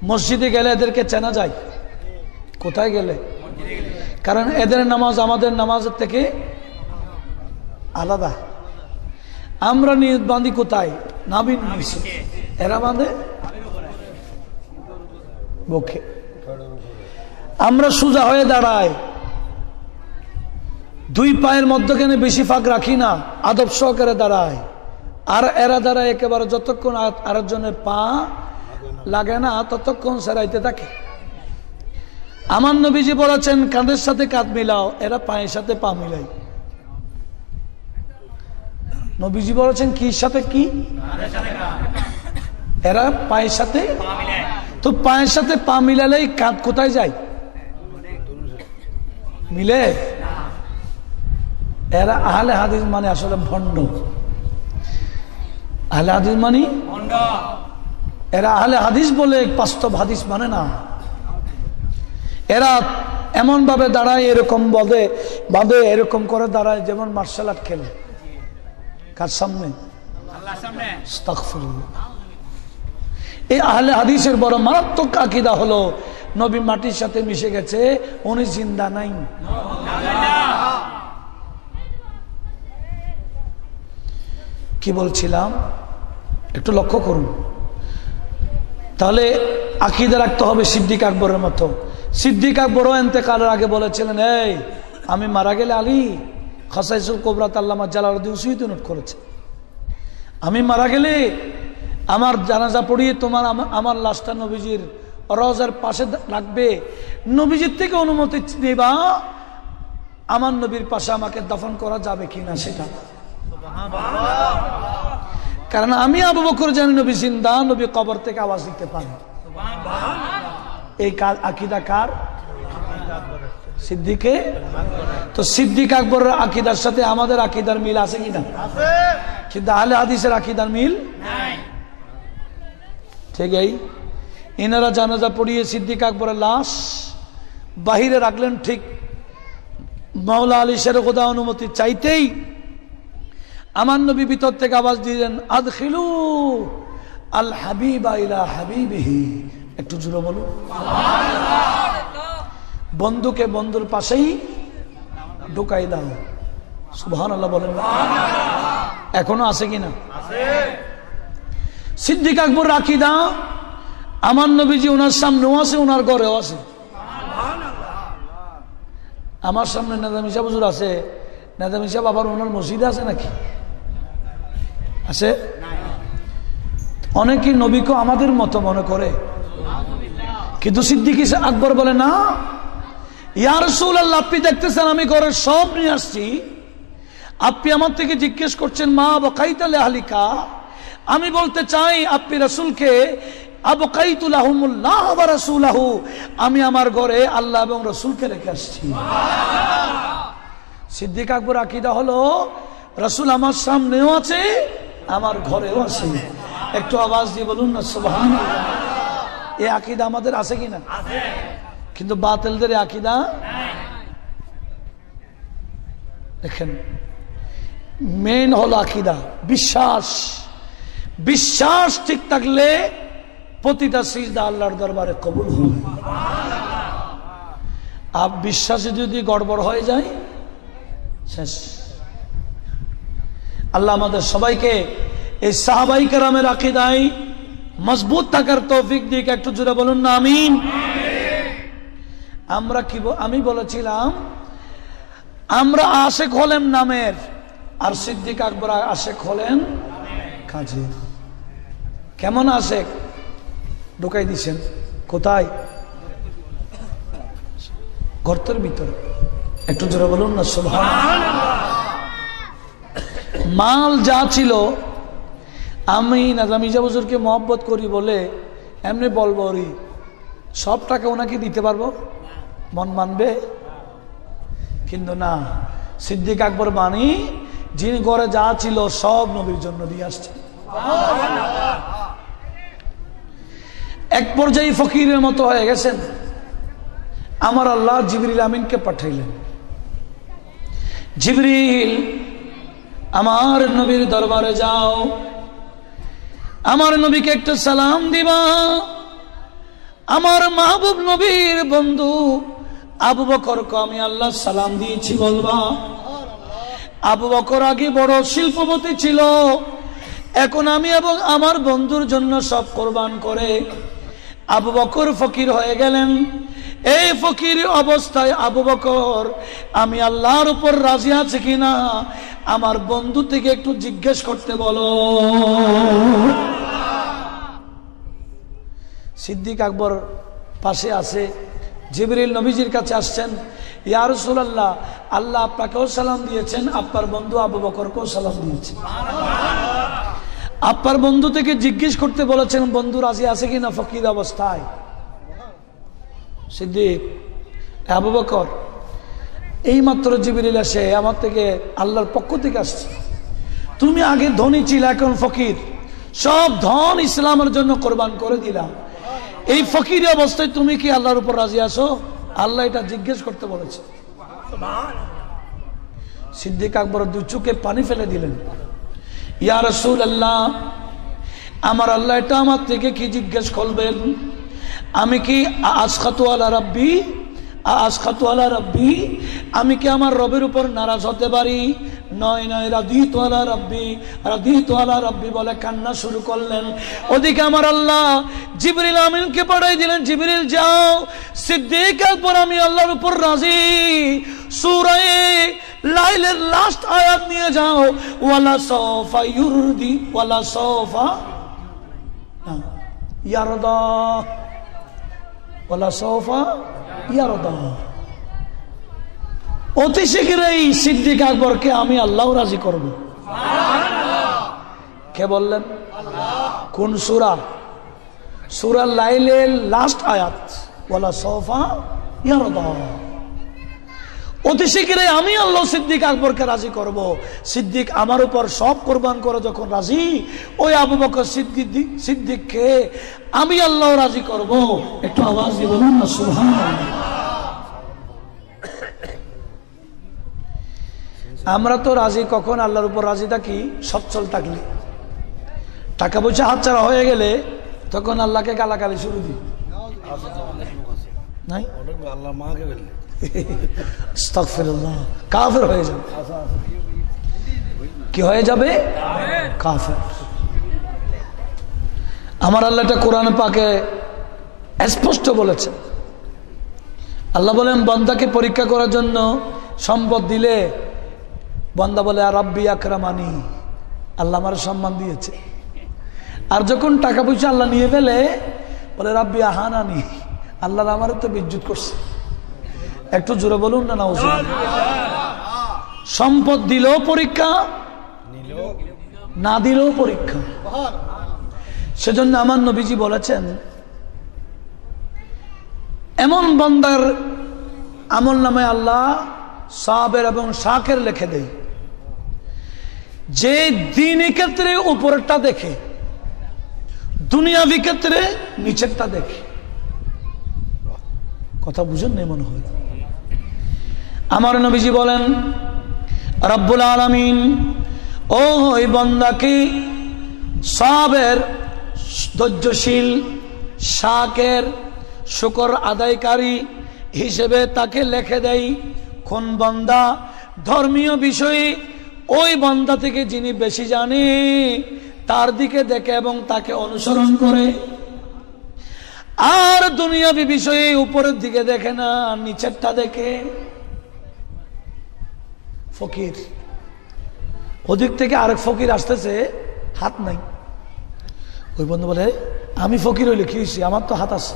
মসজিদে গেলে এদেরকে চেনা যায়। কোথায় গেলে? কারণ এদের নামাজ আমাদের নামাজের থেকে আলাদা। আমরা বাঁধি কোথায়? নাবিন নিচে, এরা বাঁধে বুকে। আমরা সোজা হয়ে দাঁড়াই, দুই পায়ের মধ্যখানে বেশি ফাঁক রাখি না, আদব সহকারে দাঁড়ায়। আর এরা দাঁড়ায় একেবারে যতক্ষণ আরেকজনের পা লাগে না ততক্ষণ সেরাইতে থাকে। আমার নবীজি বলেছেন, কাঁধের সাথে কাঁধ মিলাও, এরা পায়ের সাথে পা মিলাই। নবীজি বলেছেন কি সাথে কি? এরা পায়ের সাথে। তো পায়ের সাথে পা মিলালেই কাঁধ কোথায় যায়? মিলে। এরা আহলে হাদিস মানে আসলে ভণ্ড। আহলে হাদিস মানে এরা আহলে হাদিস বলে বাস্তব হাদিস মানে না। এরা এমন ভাবে দাঁড়ায়, এরকম বাঁধে এরকম করে দাঁড়ায় যেমন মার্শাল আর্ট খেলে। কার সামনে? আস্তাগফিরুল্লাহ। এই আহলে হাদিসের বড় মারাত্মক আকীদা হলো নবী মাটির সাথে মিশে গেছে, উনি জিন্দা নাই। কি বলছিলাম একটু লক্ষ্য করুন। তাহলে আকীদা রাখতে হবে সিদ্দিক আকবরের মতো। সিদ্দিক আকবরও ইন্তেকালের আগে বলেছিলেন, এই আমি মারা গেলে আলী খাসাইসুল কুবরাত আল্লামা জালালউদ্দিন সুয়ুতী নোট করেছে, আমি মারা গেলে আমার জানাজা পড়িয়ে তোমার আমার লাশটা নবীজির রওজার পাশে রাখবে, নবীজির থেকে অনুমতি নেবা আমার নবীর পাশে আমাকে দাফন করা যাবে কিনা সেটা। কারণ আমি আবু বকর জানি নবী জিন্দা, নবী কবর থেকে আওয়াজ দিতে পারে। এই আকীদা কার? সিদ্দিকে। তো সিদ্দিক আকবরের আকীদার সাথে আমাদের আকীদার মিল আছে কিনা? কিন্তু আহলে হাদিসের আকীদার মিল নাই। ঠিক এই ইনারা জানাজা পড়িয়ে সিদ্দিক আকবরের লাশ বাহিরে রাখলেন, ঠিক মাওলা আলী শের খোদা অনুমতি চাইতেই আমার নবী ভিতর থেকে আওয়াজ দিলেন, আদখিলু আল হাবিবা ইলা হাবিবিহি। একটু জোরে বলুন। বন্ধুকে বন্ধুর পাশেই ঢুকাই দাও। সুবহানাল্লাহ বলেন। এখনো আছে কিনা? সিদ্দিক আকবর আকিদা আমার নবীজি ওনার সামনেও আছে, ওনার ঘরেও আছে। আমার সামনে নেজামি সাহেব হুজুর আছে, নেজামি সাহেব আবার ওনার মসজিদে আছে নাকি? আছে? অনেকে নবীকে আমাদের মতো মনে করে, কিন্তু সিদ্দিক আকবর বলে না, ইয়া রাসূলুল্লাহ, আপনি দেখতেছেন আমি ঘরের সব নিয়ে আসছি, আপনি আমার থেকে জিজ্ঞেস করছেন মা বাকাইতা লিআহলিকা। আমি বলতে চাই আপনি রাসূলকে আবকাইতু লাহুমুল্লাহ ওয়া রাসূলুহু, আমি আমার ঘরে আল্লাহ এবং রাসূলকে রেখে আসছি। সিদ্দিক আকবর আকীদা হলো রাসূল আমার সামনেও আছে, আমার ঘরেও আছে। একটু আওয়াজ দিয়ে বলুন না সুবহানাল্লাহ। এই আকীদা আমাদের আছে কিনা? আছে। কিন্তু বাতিলদের আকীদা দেখেন, মেন হলো আকীদা, বিশ্বাস। বিশ্বাস ঠিক থাকলে প্রতিটা সিজদা আল্লাহর দরবারে কবুল হবে। আর বিশ্বাসে যদি গড়বড় হয়ে যায় শেষ। আল্লাহ আমাদের সবাইকে এই সাহাবাই কেরামের আকীদায় মজবুত থাকার তৌফিক দিক। একটু জোরে বলুন না আমিন। আমরা কি আমি বলেছিলাম আমরা আশেক হলেন নামের, আর সিদ্দিক আকবর আশেক হলেন কাজের। কেমন আশেক? ঢুকাই দিছেন কোথায়? গর্তের ভিতরে। একটু জোরে বলুন না সুবহানাল্লাহ। মাল যা ছিল আমি নাজাম ইজা হুজুরকে মহব্বত করি বলে এমনি বলবো, সব টাকা ওনাকে দিতে পারবো, মন মানবে? কিন্তু না, সিদ্দিক আকবর বাণী যিনি ঘরে যা ছিল সব নবীর জন্য দিয়ে আসছে। এক পর্যায়ে ফকিরের মতো হয়ে গেছেন। আমার আল্লাহ জিবরিল আমিনকে পাঠাইলেন, জিবরিল আমার নবীর দরবারে যাও, আমার নবীকে একটা সালাম দিবা, আমার মাহবুব নবীর বন্ধু আবু বকরকে আমি আল্লাহ সালাম দিয়েছি বলবা। আবু বকর আগে বড় শিল্পপতি ছিল, এখন আমি এবং আমার বন্ধুর জন্য সব কোরবান করে আবু বকর ফকির হয়ে গেলেন। এই ফকির অবস্থায় আবু বকর আমি আল্লাহর উপর রাজি আছে কিনা আমার বন্ধু থেকে একটু জিজ্ঞেস করতে বলো। সিদ্দিক আকবর পাশে আছে, জিবরিল নবীজির কাছে আসছেন, ইয়া রাসূলুল্লাহ, আল্লাহ আপনাকেও সালাম দিয়েছেন, আপনার বন্ধু আবু বকরকেও সালাম দিয়েছেন। আপনার বন্ধু থেকে জিজ্ঞেস করতে বলেছেন বন্ধু রাজি আছে কিনা ফকির অবস্থায়। সিদ্দিক, আবু বকর, এই মাত্র জিবরিল এসে আমার থেকে আল্লাহর পক্ষ থেকে আসছে, তুমি আগে ধনী ছিল, এখন ফকির, সব ধন ইসলামের জন্য কোরবান করে দিলাম, এই ফকির অবস্থায় তুমি কি আল্লাহর উপর রাজি আছো? আল্লাহ এটা জিজ্ঞেস করতে বলেছে। সিদ্দিক আকবর দুই চোখে পানি ফেলে দিলেন, ইয়া রাসূলুল্লাহ, আমার আল্লাহ এটা আমার থেকে কি জিজ্ঞেস করবেন? আমি কি আসখাতু আলা রাব্বি, আসখাতু আলা রাব্বি, আমি কি আমার রবের উপর নারাজ হতে পারি? নয় নয়, রাদিতু আলা রাব্বি, রাদিতু আলা রাব্বি বলে কান্না শুরু করলেন। ওদিকে আমার আল্লাহ জিবরিল আমিনকে পাঠাই দিলেন, জিবরিল যাও, সিদ্দিক আকবর আমি আল্লাহর উপর রাজি, সূরা লাইলের লাস্ট আয়াত নিয়ে যাও, ওয়ালা সাওফা ইউরদি ওয়ালা সাওফা ইয়ারদা, ওয়ালা সাওফা ইয়ারদা। অতি শীঘ্রই সিদ্দিক আকবরকে আমি আল্লাহ রাজি করব। কে বললেন? কোন সূরা? সূরা লাইলের লাস্ট আয়াত, ওয়ালা সাওফা ইয়ারদা। অতি শীঘ্রই আমি আল্লাহ সিদ্দিক আকবরকে রাজি করব। সিদ্দিক আমার উপর সব কোরবান করে যখন রাজি, ওই আবু বকর সিদ্দিককে আমি আল্লাহ রাজি করব। একটু আওয়াজ দিয়ে বলুন না সুবহানাল্লাহ। আমরা তো রাজি কখন আল্লাহর উপর রাজি থাকি? সচ্ছল থাকলে। টাকা পয়সা হাতছাড়া হয়ে গেলে তখন আল্লাহকে গালাগালি শুরু দিই, নাই? আস্তাগফিরুল্লাহ, কাফের হয়ে যাবে। কি হয়ে যাবে? কাফের। আমার আল্লাহ এটা কোরআনে পাকে স্পষ্ট বলেছেন। আল্লাহ বলেন, বান্দাকে পরীক্ষা করার জন্য সম্পদ দিলে বান্দা বলে আর রাব্বি আকরামানি, আল্লাহ আমার সম্মান দিয়েছে। আর যখন টাকা পয়সা আল্লাহ নিয়ে ফেলে বলে রাব্বি আহানানি, আল্লাহ আমার তো বিদ্যুৎ করছে। একটু জোরে বলুন না নাউজুবিল্লাহ। সম্পদ দিলেও পরীক্ষা, না দিলেও পরীক্ষা। সেজন্য আমার নবীজি বলেছেন, এমন বান্দার আমল নামে আল্লাহ সাবের এবং শাকের লিখে দেয় যে দ্বীনি ক্ষেত্রে উপরেরটা দেখে, দুনিয়াবি ক্ষেত্রে নিচেরটা দেখে। কথা বুঝেন না মনে হয়? আমার নবীজি বলেন, রব্বুল আলামিন ওই বান্দাকে সাবের, ধৈর্যশীল, শাকের, শুকর আদায়কারী হিসেবে তাকে লিখে দেয়। কোন বান্দা ধর্মীয় বিষয়ে ওই বান্দা থেকে যিনি বেশি জানে তার দিকে দেখে এবং তাকে অনুসরণ করে, আর দুনিয়াবি বিষয়ে উপরের দিকে দেখে না, নিচেরটা দেখে। ফকির, ওদিক থেকে আরেক ফকির আসতেছে, হাত নাই। ওই বন্ধু বলে, আমি ফকির হইলে কি হয়েছি, আমার তো হাত আছে।